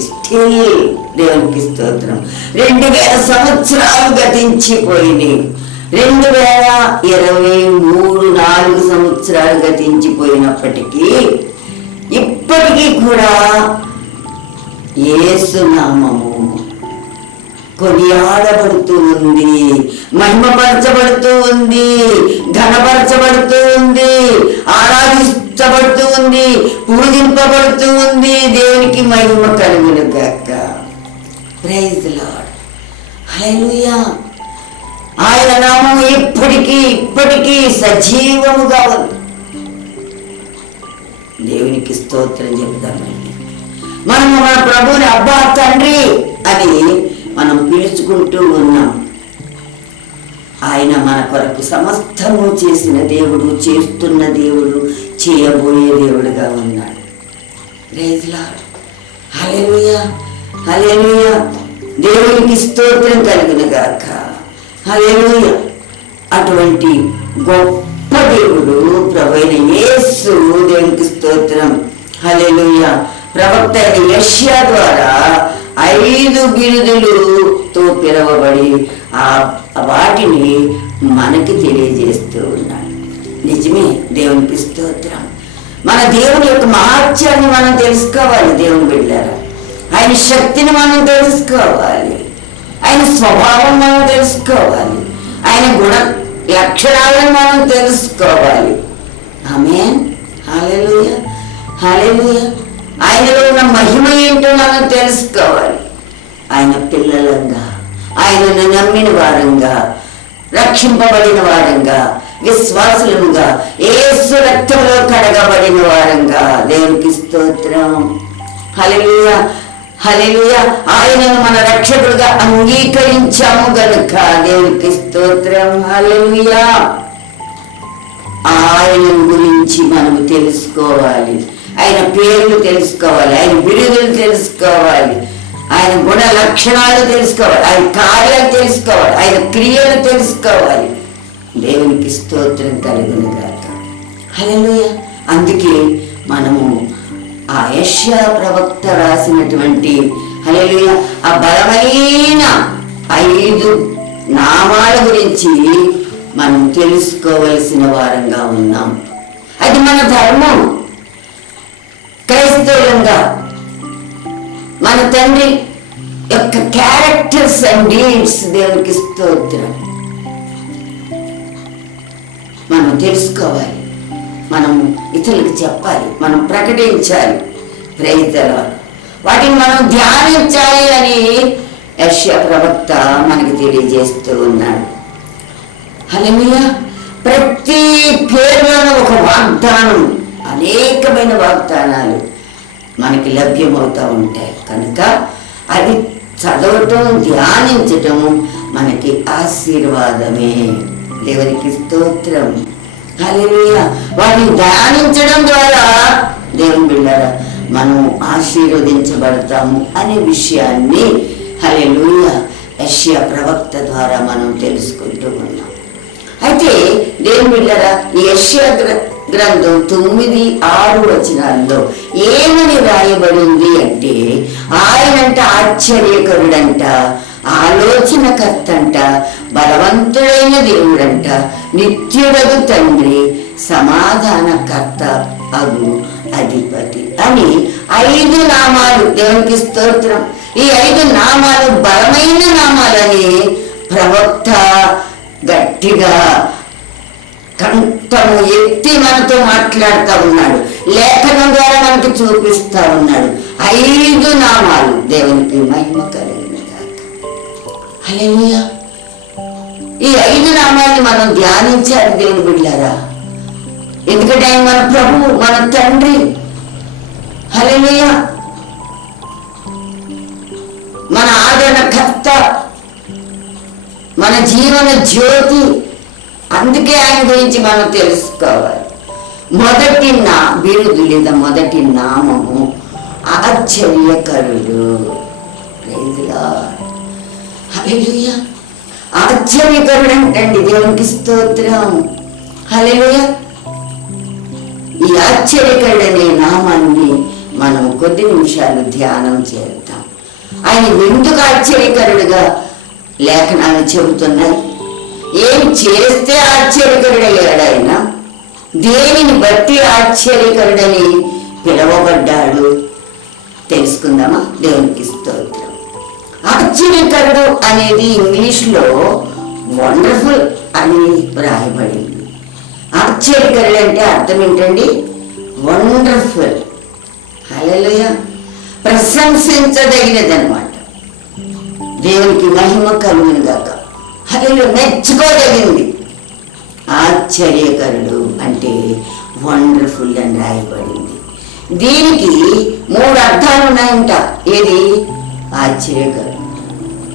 స్టిల్ దేవునికి స్తోత్రం. 2000 సంవత్సరాలు గతించిపోయినాయి. 2023-4 సంవత్సరాలు గతించిపోయినప్పటికీ ఇప్పటికీ కూడా యేసు నామము కొనియాడబడుతూ ఉంది, మహిమపరచబడుతూ ఉంది, ఘనపరచబడుతూ ఉంది, ఆరాధించబడుతూ ఉంది, పూజింపబడుతూ ఉంది. దేవునికి మహిమ కలుగును గాక. Praise the Lord. హల్లెలూయా. ఆయన నామం ఇప్పటికీ సజీవముగా ఉంది. దేవునికి స్తోత్రం చెబుతామండి. మనము మన ప్రభువుని అబ్బా తండ్రి అని మనం పిలుచుకుంటూ ఉన్నాం. ఆయన మన కొరకు సమస్తము చేసిన దేవుడు, చేస్తున్న దేవుడు, చేయబోయే దేవుడుగా ఉన్నాడు. Praise the Lord. Hallelujah, hallelujah. దేవునికి స్తోత్రం కలుగును గాక. హల్లెలూయా. అటువంటి గొప్ప దేవుడు ప్రభువైన యేసు. దేవునికి స్తోత్రం. హల్లెలూయా. ప్రవక్త అయిన యెషయా ద్వారా 5 బిరుదులతో పిలవబడి వాటిని మనకి తెలియజేస్తూ ఉన్నాడు. నిజమే. దేవునికి స్తోత్రం. మన దేవుని యొక్క మహత్యాన్ని మనం తెలుసుకోవాలి. దేవుని బిడ్డలారా, ఆయన శక్తిని మనం తెలుసుకోవాలి, ఆయన స్వభావం మనం తెలుసుకోవాలి, ఆయన గుణ లక్షణాలను మనం తెలుసుకోవాలి. ఆమేన్. హల్లెలూయా, హల్లెలూయా. ఆయనలో ఉన్న మహిమ ఏంటో మనం తెలుసుకోవాలి. ఆయన పిల్లలంగా, ఆయనను నమ్మిన వారంగా, రక్షింపబడిన వారంగా, విశ్వాసులముగా, యేసు రక్తంలో కడగబడిన వారంగా. దేవునికి స్తోత్రం. హల్లెలూయా, హల్లెలూయా. ఆయనను మన రక్షకుడుగా అంగీకరించాము గనుక దేవునికి స్తోత్రం. హల్లెలూయా. ఆయన గురించి మనము తెలుసుకోవాలి, ఆయన పేర్లు తెలుసుకోవాలి, ఆయన బిరుదులు తెలుసుకోవాలి, ఆయన గుణ లక్షణాలు తెలుసుకోవాలి, ఆయన కార్యాలు తెలుసుకోవాలి, ఆయన క్రియలు తెలుసుకోవాలి. దేవునికి స్తోత్రం కలుగును గాక. హల్లెలూయా. అందుకే మనము ఆ యెషయా ప్రవక్త రాసినటువంటి హల్లెలూయా ఆ బలమైన 5 నామాల గురించి మనం తెలుసుకోవలసిన వారంగా ఉన్నాం. అది మన ధర్మం. క్రైస్తవులంగా మన తండ్రి యొక్క క్యారెక్టర్స్ అండ్ డీడ్స్. దేవునికి స్తోత్రం. మనం తెలుసుకోవాలి, మనం ఇతరులకు చెప్పాలి, మనం ప్రకటించాలి. Praise the lord. వాటిని మనం ధ్యానించాలి అని యెషయా ప్రవక్త మనకి తెలియజేస్తూ ఉన్నాడు. హల్లెలూయా. ప్రతి పేరులోనూ ఒక వాగ్దానం, అనేకమైన వాగ్దానాలు మనకి లభ్యమవుతూ ఉంటాయి కనుక అది చదవటం, ధ్యానించటం మనకి ఆశీర్వాదమే. దేవునికి స్తోత్రం. హల్లెలూయా. వాటిని ధ్యానించడం ద్వారా దేవుని బిడ్డలారా మనం ఆశీర్వదించబడతాము అనే విషయాన్ని హల్లెలూయా యెషయా ప్రవక్త ద్వారా మనం తెలుసుకుంటూ ఉన్నాం. అయితే దేవుని బిడ్డలారా ఈ యెషయా గ్రంథం 9-6 వచనాల్లో ఏమని రాయబడింది అంటే, ఆయనంట ఆశ్చర్యకరుడంట, ఆలోచనకర్తంట, బలవంతుడైన దేవుడంట, నిత్యుడగు తండ్రి, సమాధానకర్త అగు అధిపతి అని 5 నామాలు. దేవునికి స్తోత్రం. ఈ 5 నామాలు బలమైన నామాలని ప్రవక్త గట్టిగా కంఠము ఎత్తి మనతో మాట్లాడుతూ ఉన్నాడు. లేఖనం ద్వారా మనకి చూపిస్తా ఉన్నాడు. 5 నామాలు. దేవునికి మహిమ కలిగిన గాక. హల్లెలూయా. ఈ 5 నామాల్ని మనం ధ్యానించాలి దేవుని బిడ్డలారా. ఎందుకంటే ఆయన మన ప్రభువు, మన తండ్రి. హల్లెలూయా. మన ఆదరణకర్త, మన జీవన జ్యోతి. అందుకే ఆయన గురించి మనం తెలుసుకోవాలి. మొదటి బిరుదు లేదా మొదటి నామము ఆశ్చర్యకరుడు. Praise the Lord. హల్లెలూయా. ఆశ్చర్యకరుడు అంటండి, దేవునికి స్తోత్రం. హల్లెలూయా. ఈ ఆశ్చర్యకరుడనే నామాన్ని మనం కొద్ది నిమిషాలు ధ్యానం చేద్దాం. ఆయన ఎందుకు ఆశ్చర్యకరుడుగా లేఖనాలు చెబుతున్నాయి? ఏం చేస్తే ఆశ్చర్యకరుడయ్యాడు ఆయన? దేనిని బట్టి ఆశ్చర్యకరుడని పిలవబడ్డాడు? తెలుసుకుందామా? దేవునికి స్తోత్రం. ఆశ్చర్యకరుడు అనేది ఇంగ్లీష్లో వండర్ఫుల్ అని రాయబడింది. ఆశ్చర్యకరుడు అంటే అర్థం ఏంటండి? వండర్ఫుల్. హల్లెలూయా. ప్రశంసించదగినది అనమాట. దేవునికి మహిమ కలుగును గాక. హల్లెలూయా. మెచ్చుకోదగింది. ఆశ్చర్యకరుడు అంటే వండర్ఫుల్ అని రాయబడింది. దీనికి 3 అర్థాలు ఉన్నాయంట. ఏది? ఆశ్చర్యకరుడు,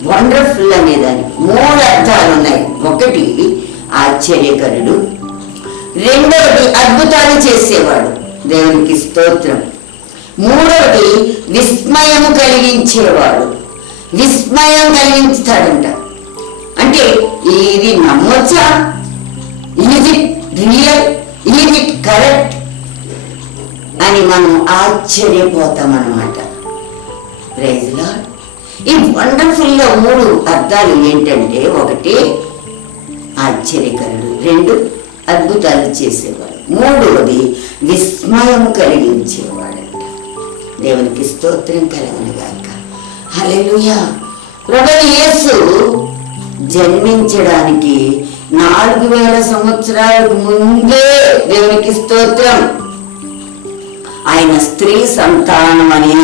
వండర్ఫుల్ అనేదానికి 3 అర్థాలు ఉన్నాయి. ఒకటి ఆశ్చర్యకరుడు, రెండవది అద్భుతాలు చేసేవాడు, దేవునికి స్తోత్రం. మూడవది విస్మయము కలిగించేవాడు, విస్మయం కలిగించుతాడంట. అంటే ఇది నమ్మొచ్చా? ఇది రియల్, ఇది కరెక్ట్ అని మనం ఆశ్చర్యపోతాం అన్నమాట. Praise lord. ఈ వండర్ఫుల్లో 3 అర్థాలు ఏంటంటే, ఒకటి ఆశ్చర్యకరుడు, 2 అద్భుతాలు చేసేవాడు, 3వది విస్మయం కలిగించేవాడంట. దేవునికి స్తోత్రం కలుగును గాక. హల్లెలూయా. ప్రభువైన యేసు జన్మించడానికి 4000 సంవత్సరాలకు ముందే, దేవునికి స్తోత్రం, ఆయన స్త్రీ సంతానమని,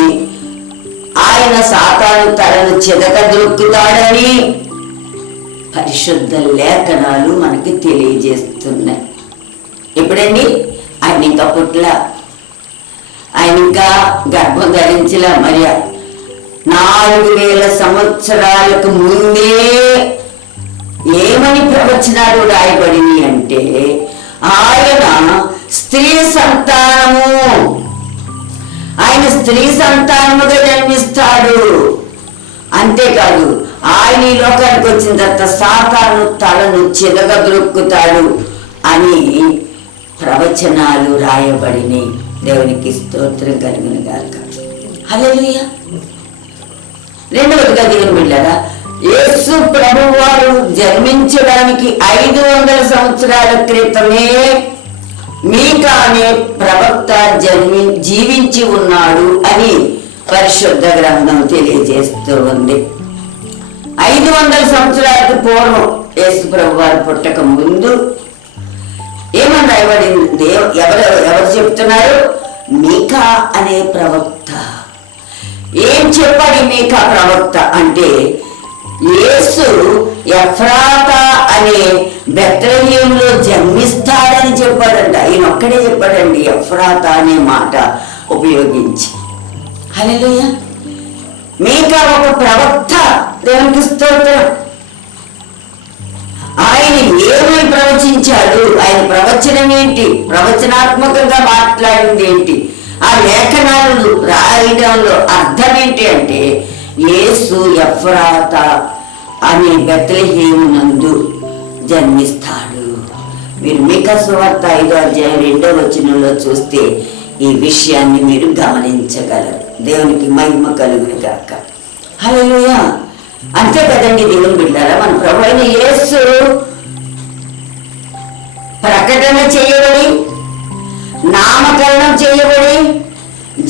ఆయన సాతాను తలను చెదకద్రొక్కుతాడని పరిశుద్ధ లేఖనాలు మనకి తెలియజేస్తున్నాయి. ఎప్పుడండి? ఆయన ఇంకా పుట్ల, ఆయన ఇంకా గర్భం ధరించలా. మరి 4000 సంవత్సరాలకు ముందే ఏమని ప్రవచనాలు రాయబడింది అంటే, ఆయన స్త్రీ సంతానము, ఆయన స్త్రీ సంతానముగా జన్మిస్తాడు. అంతేకాదు, ఆయన ఈ లోకానికి వచ్చిన తర్వాత సాతాను తలను చెదగద్రొక్కుతాడు అని ప్రవచనాలు రాయబడినాయి. దేవునికి స్తోత్రం కలుగును గాక. హల్లెలూయా. రెండవదిగా దేవుని బిడ్డలారా, యేసు ప్రభువు వారు జన్మించడానికి 500 సంవత్సరాల క్రితమే మీకా అనే ప్రవక్త జీవించి ఉన్నాడు అని పరిశుద్ధ గ్రంథం తెలియజేస్తూ ఉంది. 500 సంవత్సరాలకు పూర్వం యేసు ప్రభు వారు పుట్టక ముందు ఏమని రాయబడింది? ఎవరు చెప్తున్నారు? మీకా అనే ప్రవక్త. ఏం చెప్పాడు మీకా ప్రవక్త అంటే, యేసు ఎఫ్రాతా అనే బెత్లెహేములో జన్మిస్తాడని చెప్పాడంట. ఈయన ఒక్కడే చెప్పాడండి ఎఫ్రాతా అనే మాట ఉపయోగించి. హల్లెలూయా. మీకా ఒక ప్రవక్త, దేవునికి స్తోత్రం. ఆయన ఏమని ప్రవచించాడు? ఆయన ప్రవచనం ఏంటి? ప్రవచనాత్మకంగా మాట్లాడింది ఏంటి? ఆ లేఖనాలు రాయడంలో అర్థం ఏంటి అంటే, యేసు ఎఫ్రాతా అనే బెత్లెహేమునందు జన్మిస్తాడు. మీరు మీకా సువార్త 5వ అధ్యాయం 2వ వచనంలో చూస్తే ఈ విషయాన్ని మీరు గమనించగలరు. దేవునికి మహిమ కలుగును గాక. హల్లెలూయా. అంతే కదండి దేవుని బిడ్డలారా, మన ప్రభువైన యేసు ప్రకటన చేయబడి, నామకరణం చేయబడి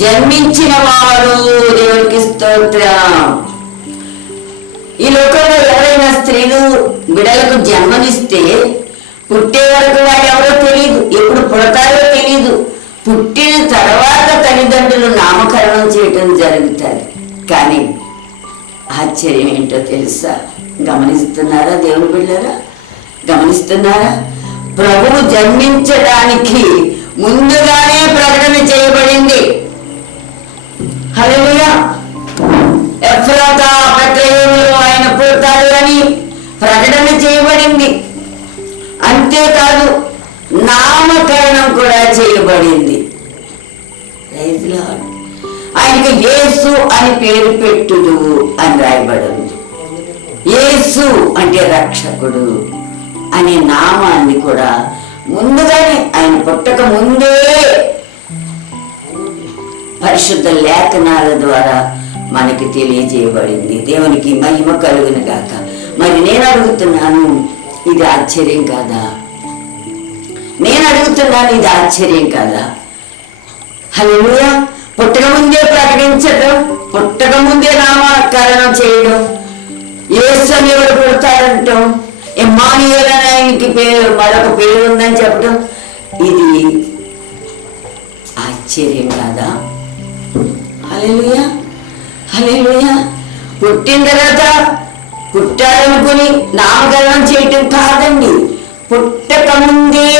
జన్మించిన వాడు, దేవునికి స్తోత్రం. ఈ లోకంలో ఎవరైనా స్త్రీలు బిడ్డలకు జన్మనిస్తే పుట్టే వరకు వాళ్ళు ఎవరో తెలియదు, ఎప్పుడు పుడతారో తెలియదు. పుట్టిన తర్వాత తల్లిదండ్రులు నామకరణం చేయటం జరుగుతుంది. కానీ ఆశ్చర్యం ఏంటో తెలుసా? గమనిస్తున్నారా దేవుని బిడ్డలారా? గమనిస్తున్నారా? ప్రభువు జన్మించడానికి ముందుగానే ప్రకటన చేయబడింది. హల్లెలూయా. ఎఫ్రాతా బెత్లెహేములో ఆయన పుడతాడు అని ప్రకటన చేయబడింది. అంతేకాదు, నామకరణం కూడా చేయబడింది. Praise lord. ఆయనకి యేసు అని పేరు పెట్టుదు అని రాయబడింది. యేసు అంటే రక్షకుడు అనే నామాన్ని కూడా ముందుగానే ఆయన పుట్టక ముందే పరిశుద్ధ లేఖనాల ద్వారా మనకి తెలియజేయబడింది. దేవునికి మహిమ కలుగును గాక. మరి నేను అడుగుతున్నాను, ఇది ఆశ్చర్యం కాదా? నేను అడుగుతున్నాను, ఇది ఆశ్చర్యం కాదా? హల్లెలూయా. పుట్టక ముందే ప్రకటించడం, పుట్టక ముందే నామకరణం చేయడం, యేసు అనేవాడు పుడతాడంటాం, ఇమ్మానుయేల్ అని ఆయనకి పేరు, మరొక పేరు ఉందని చెప్పడం, ఇది ఆశ్చర్యం కాదా? హల్లెలూయా, హల్లెలూయా. పుట్టిన తర్వాత పుట్టాడనుకుని నామకరణం చేయటం కాదండి. పుట్టక ముందే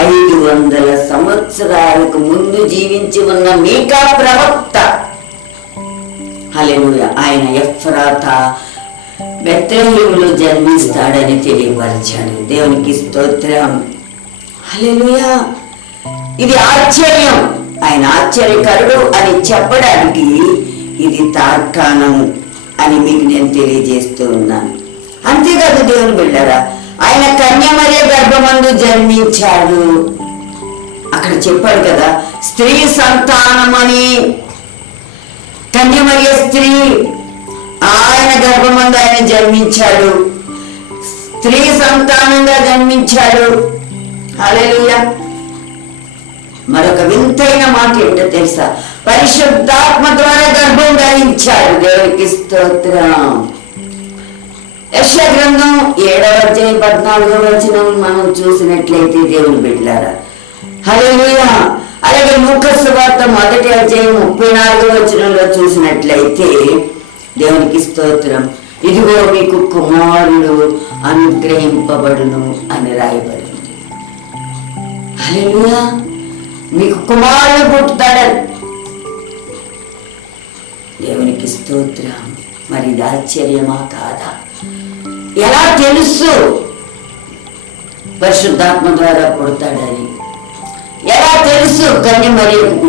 500 సంవత్సరాలకు ముందు జీవించి ఉన్న మీకా ప్రవక్త, హల్లెలూయా, ఆయన ఎఫ్రాతా బెత్లెహేములో జన్మిస్తాడని తెలియపరిచాడు. దేవునికి స్తోత్రం. హల్లెలూయా. ఇది ఆశ్చర్యం. ఆయన ఆశ్చర్యకరుడు అని చెప్పడానికి ఇది తార్కాణం అని మీకు నేను తెలియజేస్తూ ఉన్నాను. అంతేకాదు దేవుని బిడ్డరా, ఆయన కన్యమర్య గర్భమందు జన్మించాడు. అక్కడ చెప్పాడు కదా, స్త్రీ సంతానమని. కన్యమర్య స్త్రీ, ఆయన గర్భమందు ఆయన జన్మించాడు, స్త్రీ సంతానంగా జన్మించాడు. హల్లెలూయా. మరొక వింతైన మాట ఏంటో తెలుసా? పరిశుద్ధాత్మ ద్వారా గర్భం ధరించాడు. దేవునికి స్తోత్రం. యెషయా గ్రంథం 7వ అధ్యాయం 14వ వచనం మనం చూసినట్లయితే దేవుని బిడ్డలారా, హల్లెలూయా. అలాగే లూకా సువార్త 1వ అధ్యాయం 34వ వచనంలో చూసినట్లయితే దేవునికి స్తోత్రం, ఇదిగో మీకు కుమారుడు అనుగ్రహింపబడును అని రాయబడింది. హల్లెలూయా. మీకు కుమారుడు పుట్టుతాడని. దేవునికి స్తోత్రం. మరి ఇది ఆశ్చర్యమా కాదా? ఎలా తెలుసు పరిశుద్ధాత్మ ద్వారా పుడతాడని? ఎలా తెలుసు కన్యమరియకు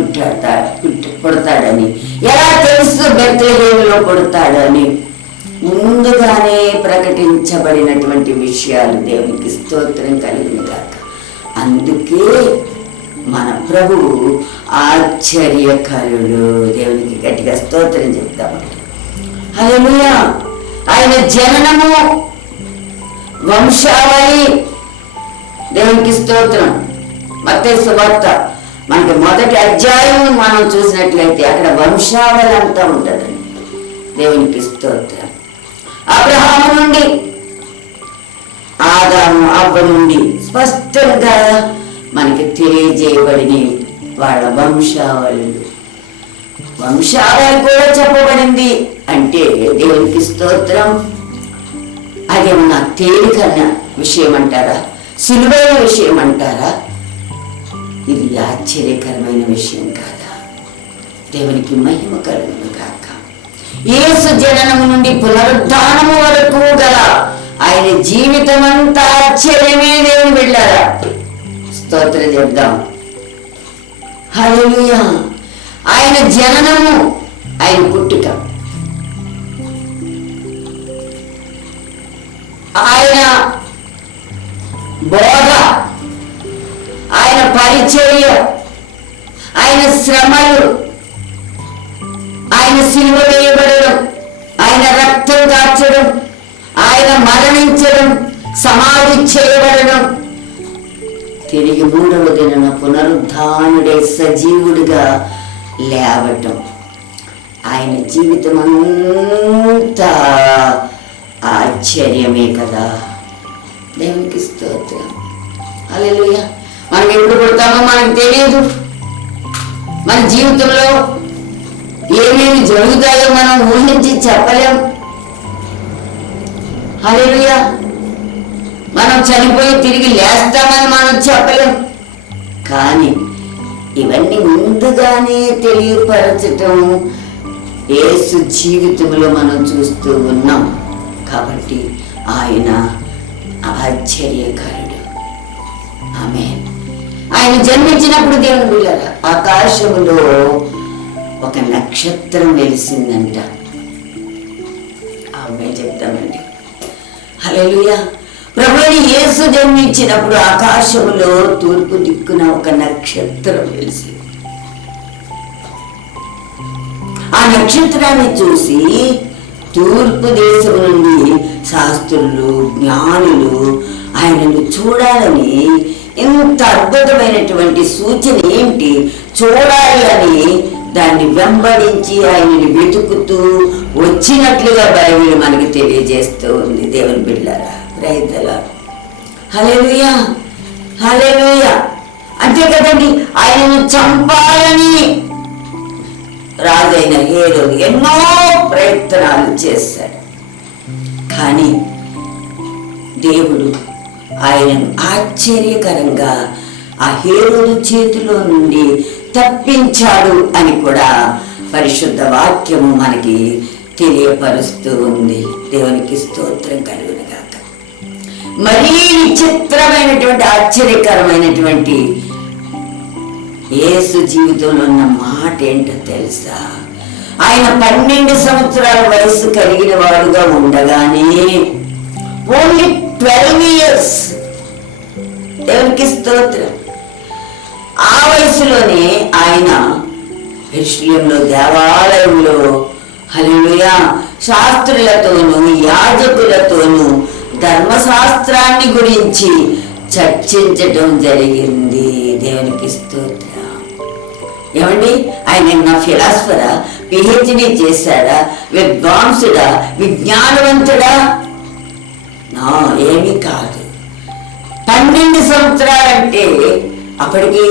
పుడతాడని? ఎలా తెలుసు బెత్లెహేములో పుడతాడని? ముందుగానే ప్రకటించబడినటువంటి విషయాలు. దేవునికి స్తోత్రం కలుగును గాక. అందుకే మన ప్రభువు ఆశ్చర్యకరుడు. దేవునికి గట్టిగా స్తోత్రం చెప్తామండి. హల్లెలూయా. ఆయన జననము, వంశావళి, దేవునికి స్తోత్రం. మత్తయి సువార్త మనకి 1వ అధ్యాయం మనం చూసినట్లయితే అక్కడ వంశావళి అంతా ఉంటుందండి. దేవునికి స్తోత్రం. అబ్రహాము నుండి, ఆదాము అవ్వ నుండి స్పష్టంగా మనకి తెలియజేయబడిన వాళ్ళ వంశావళులు. వంశావళి కూడా చెప్పబడింది. అంటే దేవునికి స్తోత్రం. అదేమన్నా తేలికన్న విషయం అంటారా? సులువైన విషయం అంటారా? ఇది ఆశ్చర్యకరమైన విషయం కాదా? దేవునికి మహిమ కలుగును గాక. యేసు జననము నుండి పునరుద్ధానము వరకు గల ఆయన జీవితం అంతా ఆశ్చర్యమే. దేవుని వెళ్ళారా? స్తోత్రం చెప్దాం. హల్లెలూయా. ఆయన జననము, ఆయన పుట్టుక, ఆయన బోధ, ఆయన పరిచర్య, ఆయన శ్రమలు, ఆయన సిలువ వేయబడడం, ఆయన రక్తం కార్చడం, ఆయన మరణించడం, సమాధి చేయబడడం, తిరిగి 3వ దినాన పునరుద్ధానుడై సజీవుడిగా లేవటం. ఆయన జీవితం అంతా ఆశ్చర్యమే కదా. దేవునికి స్తోత్రం. హల్లెలూయా. మనం ఎప్పుడు పుడతామో మనకు తెలియదు. మన జీవితంలో ఏమేమి జరుగుతాయో మనం ఊహించి చెప్పలేం. హల్లెలూయా. మనం చనిపోయి తిరిగి లేస్తామని మనం చెప్పలేం. కానీ ఇవన్నీ ముందుగానే తెలియపరచటం యేసు జీవితంలో మనం చూస్తూ ఉన్నాం. కాబట్టి ఆయన ఆశ్చర్యకరుడు. ఆమేన్. ఆయన జన్మించినప్పుడు దేవుని బిడ్డలారా, ఆకాశములో ఒక నక్షత్రం వెలిసిందంట. ఆమె చెప్తామండి. హల్లెలూయా. ప్రభువైన యేసు జన్మించినప్పుడు ఆకాశంలో తూర్పు దిక్కున ఒక నక్షత్రం వెలిసింది. ఆ నక్షత్రాన్ని చూసి తూర్పు దేశం నుండి శాస్త్రులు, జ్ఞానులు ఆయనను చూడాలని, ఇంత అద్భుతమైనటువంటి సూచన ఏంటి చూడాలి అని దాన్ని వెంబడించి ఆయనని వెతుకుతూ వచ్చినట్లుగా బైబిల్ మనకి తెలియజేస్తూ ఉంది. దేవుని బిడ్డలారా, రైతులా, హల్లెలూయా, హల్లెలూయా. అంతే కదండి, ఆయనను చంపాలని రాజైన హేరోదు ఎన్నో ప్రయత్నాలు చేశాడు. కానీ దేవుడు ఆయనను ఆశ్చర్యకరంగా ఆ హేరోదు చేతిలో నుండి తప్పించాడు అని కూడా పరిశుద్ధ వాక్యము మనకి తెలియపరుస్తూ ఉంది. దేవునికి స్తోత్రం కలుగునుగాక. మరీ విచిత్రమైనటువంటి ఆశ్చర్యకరమైనటువంటి యేసు జీవితంలో ఉన్న మాట ఏంటో తెలుసా? ఆయన 12 సంవత్సరాల వయసు కలిగిన వాడుగా ఉండగానే, ఓన్లీ 12 years, దేవునికి స్తోత్రం, ఆ వయసులోనే ఆయన యెరూషలేములో దేవాలయంలో హల్లెలూయా శాస్త్రులతోనూ యాజకులతోనూ ధర్మశాస్త్రాన్ని గురించి చర్చించటం జరిగింది. దేవునికి స్తోత్రం. ఏమండి, ఆయన ఫిలాసఫరా, పిహెచ్డి చేశాడా, విద్వాంసుడా, విజ్ఞానవంతుడా? ఏమీ కాదు. 12 సంవత్సరాలంటే అప్పటికి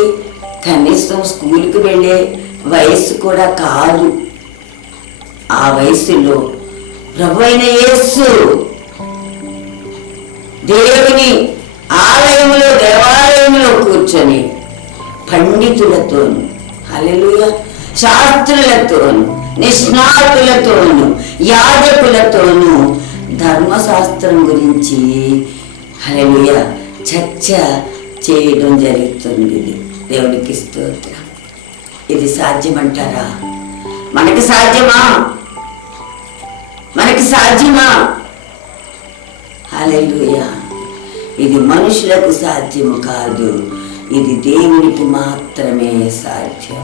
కనీసం స్కూల్కి వెళ్ళే వయసు కూడా కాదు. ఆ వయసులో ప్రభువైన యేసు దేవుని ఆలయంలో, దేవాలయంలో కూర్చొని పండితులతోను, హల్లెలూయా, శాస్త్రులతోను, నిష్ణాతులతోను, యాజకులతోను ధర్మశాస్త్రం గురించి హల్లెలూయా చర్చ చేయడం జరుగుతుంది. దేవునికి స్తోత్రం. ఇది సాధ్యమంటారా? మనకి సాధ్యమా? మనకి సాధ్యమా? హల్లెలూయా. ఇది మనుషులకు సాధ్యము కాదు, ఇది దేవునికి మాత్రమే సాధ్యం.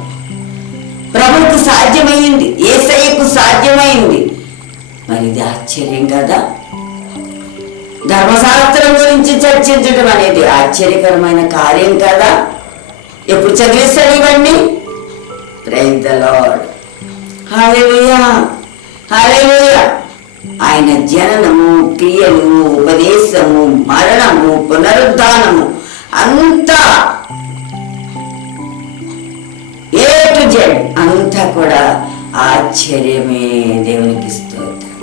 ప్రభువుకు సాధ్యమైంది, యేసయ్యకు సాధ్యమైంది. మరి ఇది ఆశ్చర్యం కదా? ధర్మశాస్త్రం గురించి చర్చించడం అనేది ఆశ్చర్యకరమైన కార్యం కదా? ఎప్పుడు చదివేశాడు ఇవన్నీ? Praise the Lord, hallelujah, hallelujah. ఆయన జననము, క్రియలు, ఉపదేశము, మరణము, పునరుద్ధానము అంతా ఏ టు జెడ్ అంతా కూడా ఆశ్చర్యమే. దేవునికి స్తోత్రం.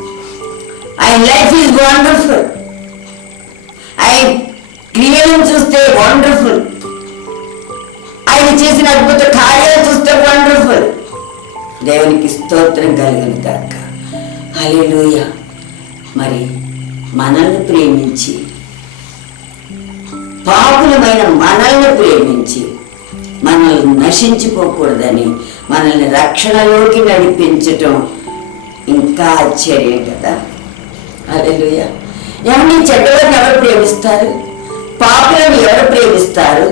ఆయన లైఫ్ ఈజ్ వండర్ఫుల్. ఆయన క్రియలను చూస్తే వండర్ఫుల్, ఆయన చేసిన అద్భుత కార్యాలు చూస్తే వండర్ఫుల్. దేవునికి స్తోత్రం కలుగును గాక. హల్లెలూయా. మరి మనల్ని ప్రేమించి, పాపులమైన మనల్ని ప్రేమించి, మనల్ని నశించిపోకూడదని మనల్ని రక్షణలోకి నడిపించటం ఇంకా ఆశ్చర్యం కదా? హల్లెలూయా. ఏమన్నా చెడ్డవారిని ఎవరు ప్రేమిస్తారు? పాపులను ఎవరు ప్రేమిస్తారు?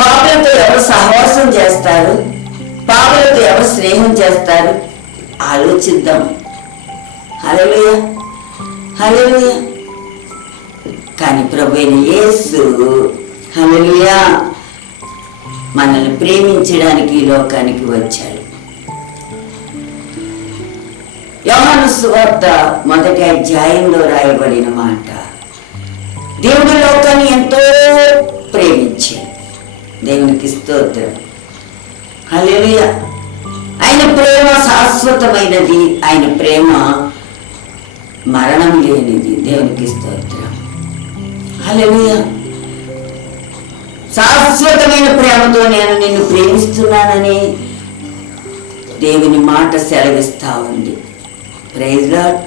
పాపులతో ఎవరు సహవాసం చేస్తారు? పాపులతో ఎవరు స్నేహం చేస్తారు? ఆలోచిద్దాం. హల్లెలూయా, హల్లెలూయా. కానీ ప్రభువైన యేసు హల్లెలూయా మనల్ని ప్రేమించడానికి ఈ లోకానికి వచ్చాడు. యోహాను సువార్త 1వ అధ్యాయంలో రాయబడిన మాట, దేవుడి లోకాన్ని ఎంతో ప్రేమించాడు. దేవునికి స్తోత్రం, హల్లెలూయా. ఆయన ప్రేమ శాశ్వతమైనది, ఆయన ప్రేమ మరణం లేనిది. దేవునికి స్తోత్రం, హల్లెలూయా. శాశ్వతమైన ప్రేమతో నేను నిన్ను ప్రేమిస్తున్నానని దేవుని మాట సెలవిస్తా ఉంది. Praise lord.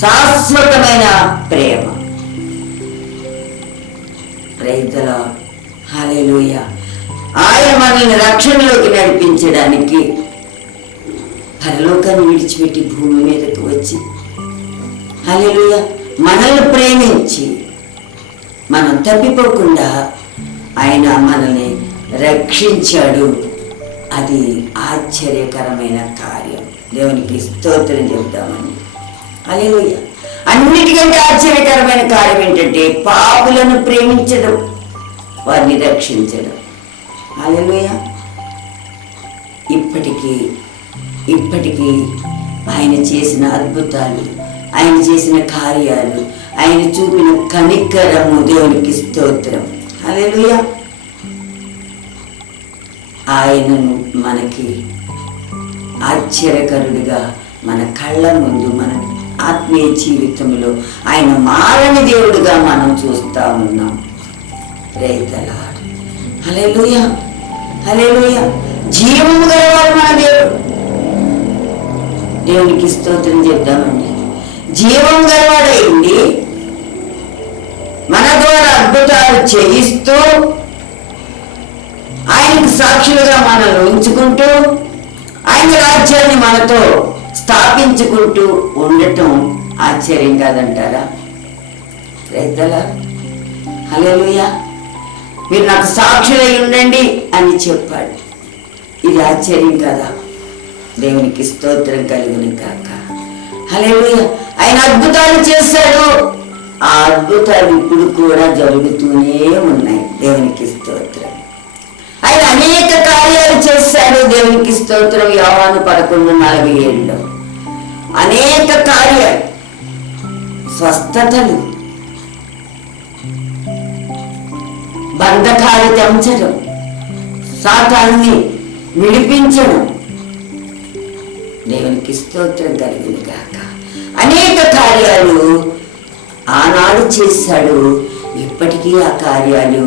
శాశ్వతమైన ప్రేమ. Praise lord, hallelujah. ఆయన మనల్ని రక్షణలోకి నడిపించడానికి పరలోకాన్ని విడిచిపెట్టి భూమి మీదకి వచ్చి హల్లెలూయా, మనల్ని ప్రేమించి మనం తప్పిపోకుండా ఆయన మనల్ని రక్షించాడు. అది ఆశ్చర్యకరమైన కార్యం. దేవునికి స్తోత్రం చెప్తామని. హల్లెలూయా. అన్నిటికంటే ఆశ్చర్యకరమైన కార్యం ఏంటంటే పాపులను ప్రేమించడం, వారిని రక్షించడం. హల్లెలూయా. ఇప్పటికీ ఆయన చేసిన అద్భుతాలు, ఆయన చేసిన కార్యాలు, ఆయన చూపిన కనికరము, దేవునికి స్తోత్రం. హల్లెలూయా. ఆయనను మనకి ఆశ్చర్యకరుడిగా మన కళ్ళ ముందు, మన ఆత్మీయ జీవితంలో ఆయన మారని దేవుడిగా మనం చూస్తా ఉన్నాం. Praise the Lord. Hallelujah, hallelujah. జీవము గలవాడు మన దేవుడు. దేవునికి స్తోత్రం చెప్దామండి. జీవం గలవాడైంది మన ద్వారా అద్భుతాలు చేయిస్తూ ఆయనకు సాక్షులుగా మనల్ని ఉంచుకుంటూ ఆయన రాజ్యాన్ని మనతో స్థాపించుకుంటూ ఉండటం ఆశ్చర్యం కాదంటారా? Praise the Lord. హల్లెలూయా. మీరు నాకు సాక్షులై ఉండండి అని చెప్పాడు. ఇది ఆశ్చర్యం కదా? దేవునికి స్తోత్రం కలుగును గాక. హల్లెలూయా. ఆయన అద్భుతాలు చేశాడు. ఆ అద్భుతాలు ఇప్పుడు కూడా జరుగుతూనే ఉన్నాయి. దేవునికి స్తోత్రం. ఆయన అనేక కార్యాలు చేశాడు. దేవునికి స్తోత్రం. యోహాను 11:47 అనేక కార్యాలు, స్వస్థతలు, బంధకాలు తెంచడం, సాతాన్ని విడిపించడం. దేవునికి స్తోత్రం కలిగింది గాక. అనేక కార్యాలు ఆనాడు చేశాడు. ఇప్పటికీ ఆ కార్యాలు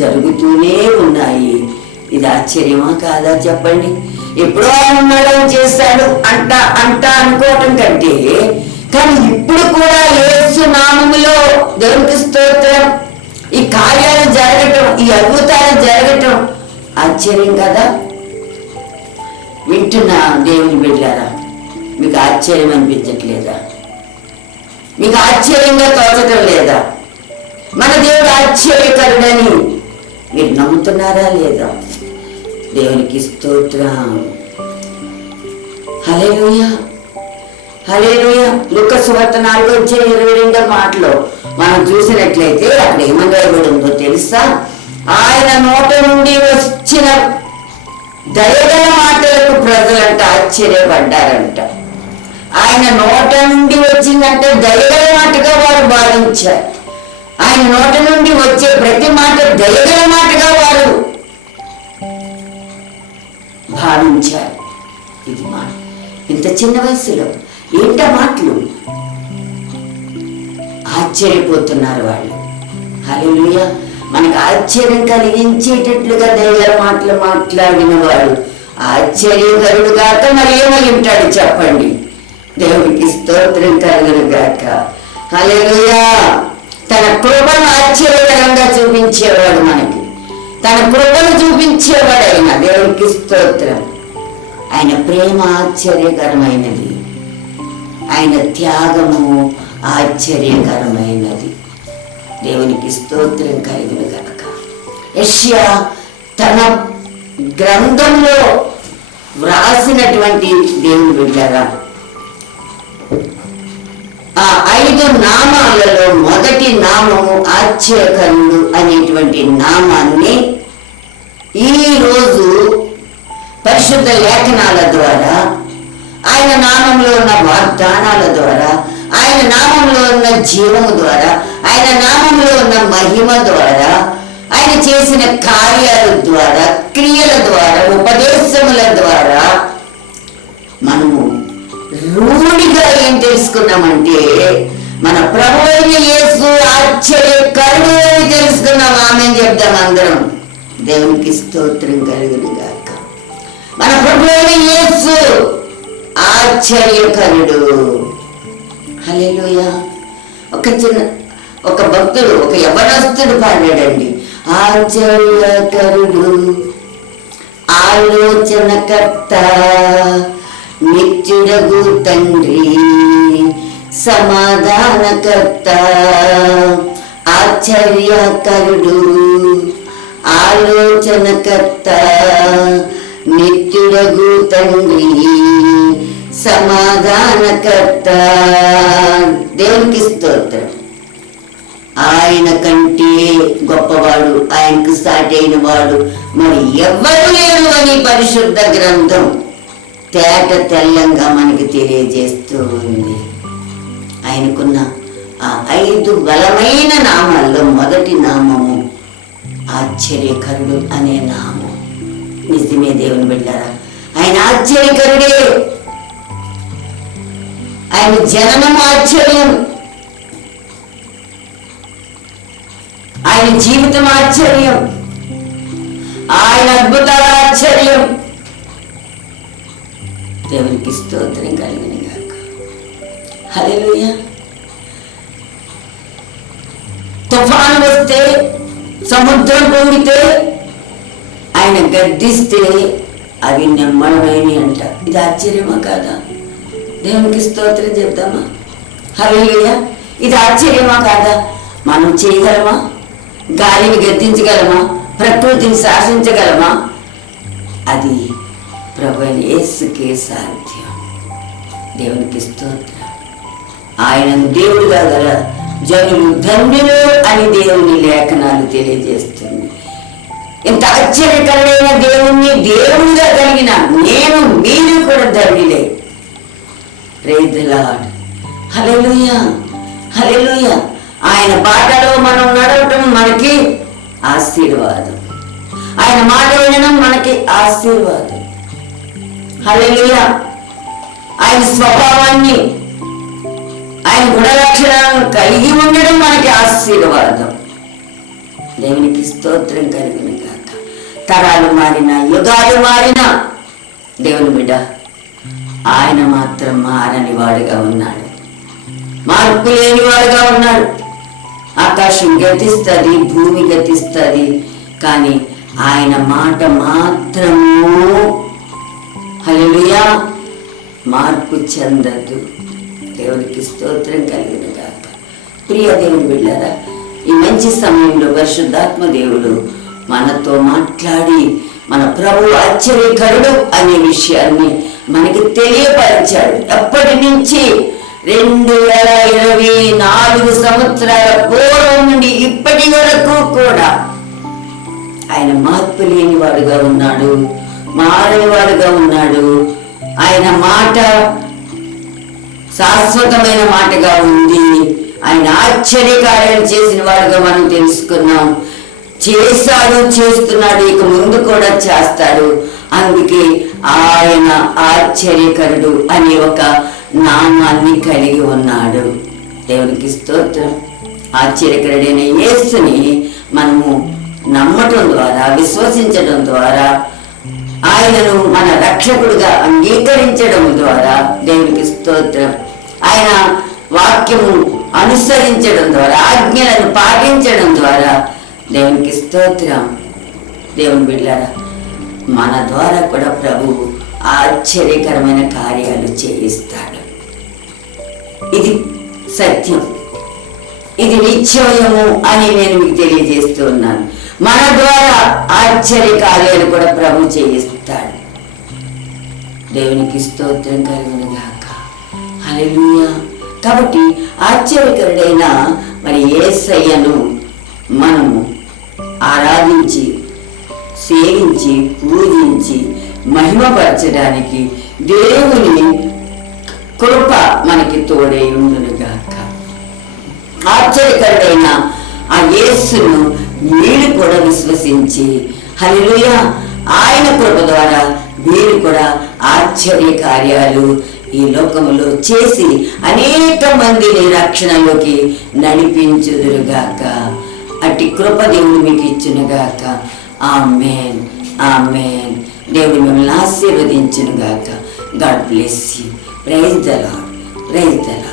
జరుగుతూనే ఉన్నాయి. ఇది ఆశ్చర్యమా కాదా చెప్పండి? ఎప్పుడో ఆయన ఉన్నాడని చేశాడు అంట అనుకోవటం కంటే, కానీ ఇప్పుడు కూడా యేసు నామములో, దేవునికి స్తోత్రం, ఈ కార్యాలు జరగటం, ఈ అద్భుతాలు జరగటం ఆశ్చర్యం కదా? వింటున్న దేవుని బిడ్డలారా, మీకు ఆశ్చర్యం అనిపించట్లేదా? మీకు ఆశ్చర్యంగా తోచటం లేదా? మన దేవుడు ఆశ్చర్యకరుడని మీరు నమ్ముతున్నారా లేదా? దేవునికి స్తోత్రం. హల్లెలూయా, హల్లెలూయా. లూకా సువార్త 4:22 మనం చూసినట్లయితే అక్కడ ఏమని రాయబడి ఉందో తెలుసా? ఆయన నోట నుండి వచ్చిన దయగల మాటలకు ప్రజలంట ఆశ్చర్యపడ్డారంట. ఆయన నోట నుండి వచ్చిందంటే దయగల మాటగా వారు భావించారు. ఆయన నోట నుండి వచ్చే ప్రతి మాట దయగల మాటగా వారు భావించారు. ఇది మాట ఇంత చిన్న వయసులో ఏంట మాటలు? ఆశ్చర్యపోతున్నారు వాళ్ళు. హల్లెలూయా. మనకు ఆశ్చర్యం కలిగించేటట్లుగా దయగల మాటలు మాట్లాడిన వాడు ఆశ్చర్యకరుడు గాక మరి ఏమై ఉంటాడు చెప్పండి? దేవునికి స్తోత్రం కలుగును గాక. హల్లెలూయా. తన కృపను ఆశ్చర్యకరంగా చూపించేవాడు, మనకి తన కృపను చూపించేవాడు ఆయన. దేవునికి స్తోత్రం. ఆయన ప్రేమ ఆశ్చర్యకరమైనది, ఆయన త్యాగము ఆశ్చర్యకరమైనది. దేవునికి స్తోత్రం కలుగును గాక. యెషయా తన గ్రంథంలో వ్రాసినటువంటి దేవుని బిడ్డలారా, ఆ 5 నామాలలో మొదటి నామము ఆశ్చర్యకరుడు అనేటువంటి నామాన్ని ఈరోజు పరిశుద్ధ లేఖనాల ద్వారా, ఆయన నామంలో ఉన్న వాగ్దానాల ద్వారా, ఆయన నామంలో ఉన్న జీవము ద్వారా, ఆయన నామంలో ఉన్న మహిమ ద్వారా, ఆయన చేసిన కార్యాల ద్వారా, క్రియల ద్వారా, ఉపదేశముల ద్వారా మనము రూఢిగా ఏం తెలుసుకున్నామంటే మన ప్రభువైన యేసు ఆశ్చర్యకరుడు అని తెలుసుకున్నాం. ఆమె చెప్దాం అందరం. దేవునికి స్తోత్రం కలుగును గాక. మన ప్రభువైన యేసు ఆశ్చర్యకరుడు. హల్లెలూయా. ఒక భక్తుడు, ఒక యవనస్తుడు పాడాడండి. ఆశ్చర్యకరుడు, ఆలోచనకర్త, నిత్యుడగు తండ్రి, సమాధానకర్త, ఆశ్చర్యకరుడు, ఆలోచనకర్త, నిత్యుడగు తండ్రి, సమాధానకర్త. దేవునికి స్తోత్రం. ఆయన కంటే గొప్పవాడు, ఆయనకు సాటి అయిన వాడు మరి ఎవ్వరు లేరు అని పరిశుద్ధ గ్రంథం తేట తెల్లంగా మనకి తెలియజేస్తూ ఉంది. ఆయనకున్న ఆ 5 బలమైన నామాల్లో మొదటి నామము ఆశ్చర్యకరుడు అనే నామం. నిజమే దేవుని బిడ్డారా, ఆయన ఆశ్చర్యకరుడే. ఆయన జననం ఆశ్చర్యం, ఆయన జీవితం ఆశ్చర్యం, ఆయన అద్భుతాల ఆశ్చర్యం. దేవునికి స్తోత్రం కలిగిన గాక. హల్లెలూయా. తుఫాను వస్తే, సముద్రం పొంగితే, ఆయన గద్దిస్తే అవి నెమ్మడమైనవి అంట. ఇది ఆశ్చర్యమా కాదా? దేవునికి స్తోత్రం చెప్దామా? హల్లెలూయా. ఇది ఆశ్చర్యమా కాదా? మనం చేయగలమా? గాలిని గద్దించగలమా? ప్రకృతిని శాసించగలమా? అది ప్రభువైన యేసుకే సాధ్యం. దేవునికి స్తోత్రం. ఆయనను దేవుడుగా గల జనులు ధన్యులు అని దేవుని లేఖనాలు తెలియజేస్తుంది. ఇంత ఆశ్చర్యకరమైన దేవుణ్ణి దేవుడిగా కలిగిన నేను, మీరు కూడా ధన్యులే. Praise the Lord. Hallelujah, hallelujah. ఆయన బాటలో మనం నడవటం మనకి ఆశీర్వాదం, ఆయన మాట వినడం మనకి ఆశీర్వాదం. హల్లెలూయా. ఆయన స్వభావాన్ని, ఆయన గుణలక్షణాలను కలిగి ఉండడం మనకి ఆశీర్వాదం. దేవునికి స్తోత్రం కలిగిన గాక. తరాలు మారినా, యుగాలు మారినా దేవుని బిడ్డ ఆయన మాత్రం మారని వాడుగా ఉన్నాడు, మార్పు లేని వాడుగా ఉన్నాడు. ఆకాశం గతిస్తుంది, భూమి గతిస్తుంది, కానీ ఆయన మాట మాత్రము హల్లెలూయా మార్పు చెందదు. దేవునికి స్తోత్రం కలిగిన గాక. ప్రియ దేవుని బిడ్డలారా, ఈ మంచి సమయంలో పరిశుద్ధాత్మ దేవుడు మనతో మాట్లాడి మన ప్రభు ఆశ్చర్యకరుడు అనే విషయాన్ని మనకి తెలియపరిచాడు. ఎప్పటి నుంచి 2024 సంవత్సరాల పూర్వం నుండి ఇప్పటి వరకు కూడా ఆయన మార్పు లేని వాడుగా ఉన్నాడు, మారని వాడుగా ఉన్నాడు. ఆయన మాట శాశ్వతమైన మాటగా ఉంది. ఆయన ఆశ్చర్యకార్యాలు చేసిన వాడుగా మనం తెలుసుకున్నాం. చేశాడు, చేస్తున్నాడు, ఇక ముందు కూడా చేస్తాడు. అందుకే ఆయన ఆశ్చర్యకరుడు అనే ఒక నామాన్ని కలిగి ఉన్నాడు. దేవునికి స్తోత్రం. ఆశ్చర్యకరుడైన యేసుని మనము నమ్మటం ద్వారా, విశ్వసించడం ద్వారా, ఆయనను మన రక్షకుడుగా అంగీకరించడం ద్వారా, దేవునికి స్తోత్రం, ఆయన వాక్యము అనుసరించడం ద్వారా, ఆజ్ఞలను పాటించడం ద్వారా, దేవునికి స్తోత్రం. దేవుని బిడ్డలారా, మన ద్వారా కూడా ప్రభువు ఆశ్చర్యకరమైన కార్యాలు చేయిస్తాడు. ఇది సత్యం, ఇది నిశ్చయము అని నేను మీకు తెలియజేస్తూ ఉన్నాను. మన ద్వారా ఆశ్చర్య కార్యాలు కూడా ప్రభు చేయిస్తాడు. దేవునికి స్తోత్రం కలుగును గాక. హల్లెలూయా. కాబట్టి ఆశ్చర్యకరుడైన మరి యేసయ్యను మనము ఆరాధించి, సేవించి, పూజించి, మహిమపరచడానికి దేవుని కృప మనకి తోడై ఉండును గాక. ఆశ్చర్యకరుడైన ఆ యేసును మీరు కూడా విశ్వసించి, హల్లెలూయా, ఆయన కృప ద్వారా మీరు కూడా ఆశ్చర్య కార్యాలు ఈ లోకములో చేసి అనేక మందిని రక్షణలోకి నడిపించుదురుగాక. అట్టి కృప దేవుడు మీకు ఇచ్చునుగాక. ఆమేన్, ఆమేన్. దేవుడు మిమ్మల్ని ఆశీర్వదించునుగాక. God bless you. Praise the lord, praise the lord.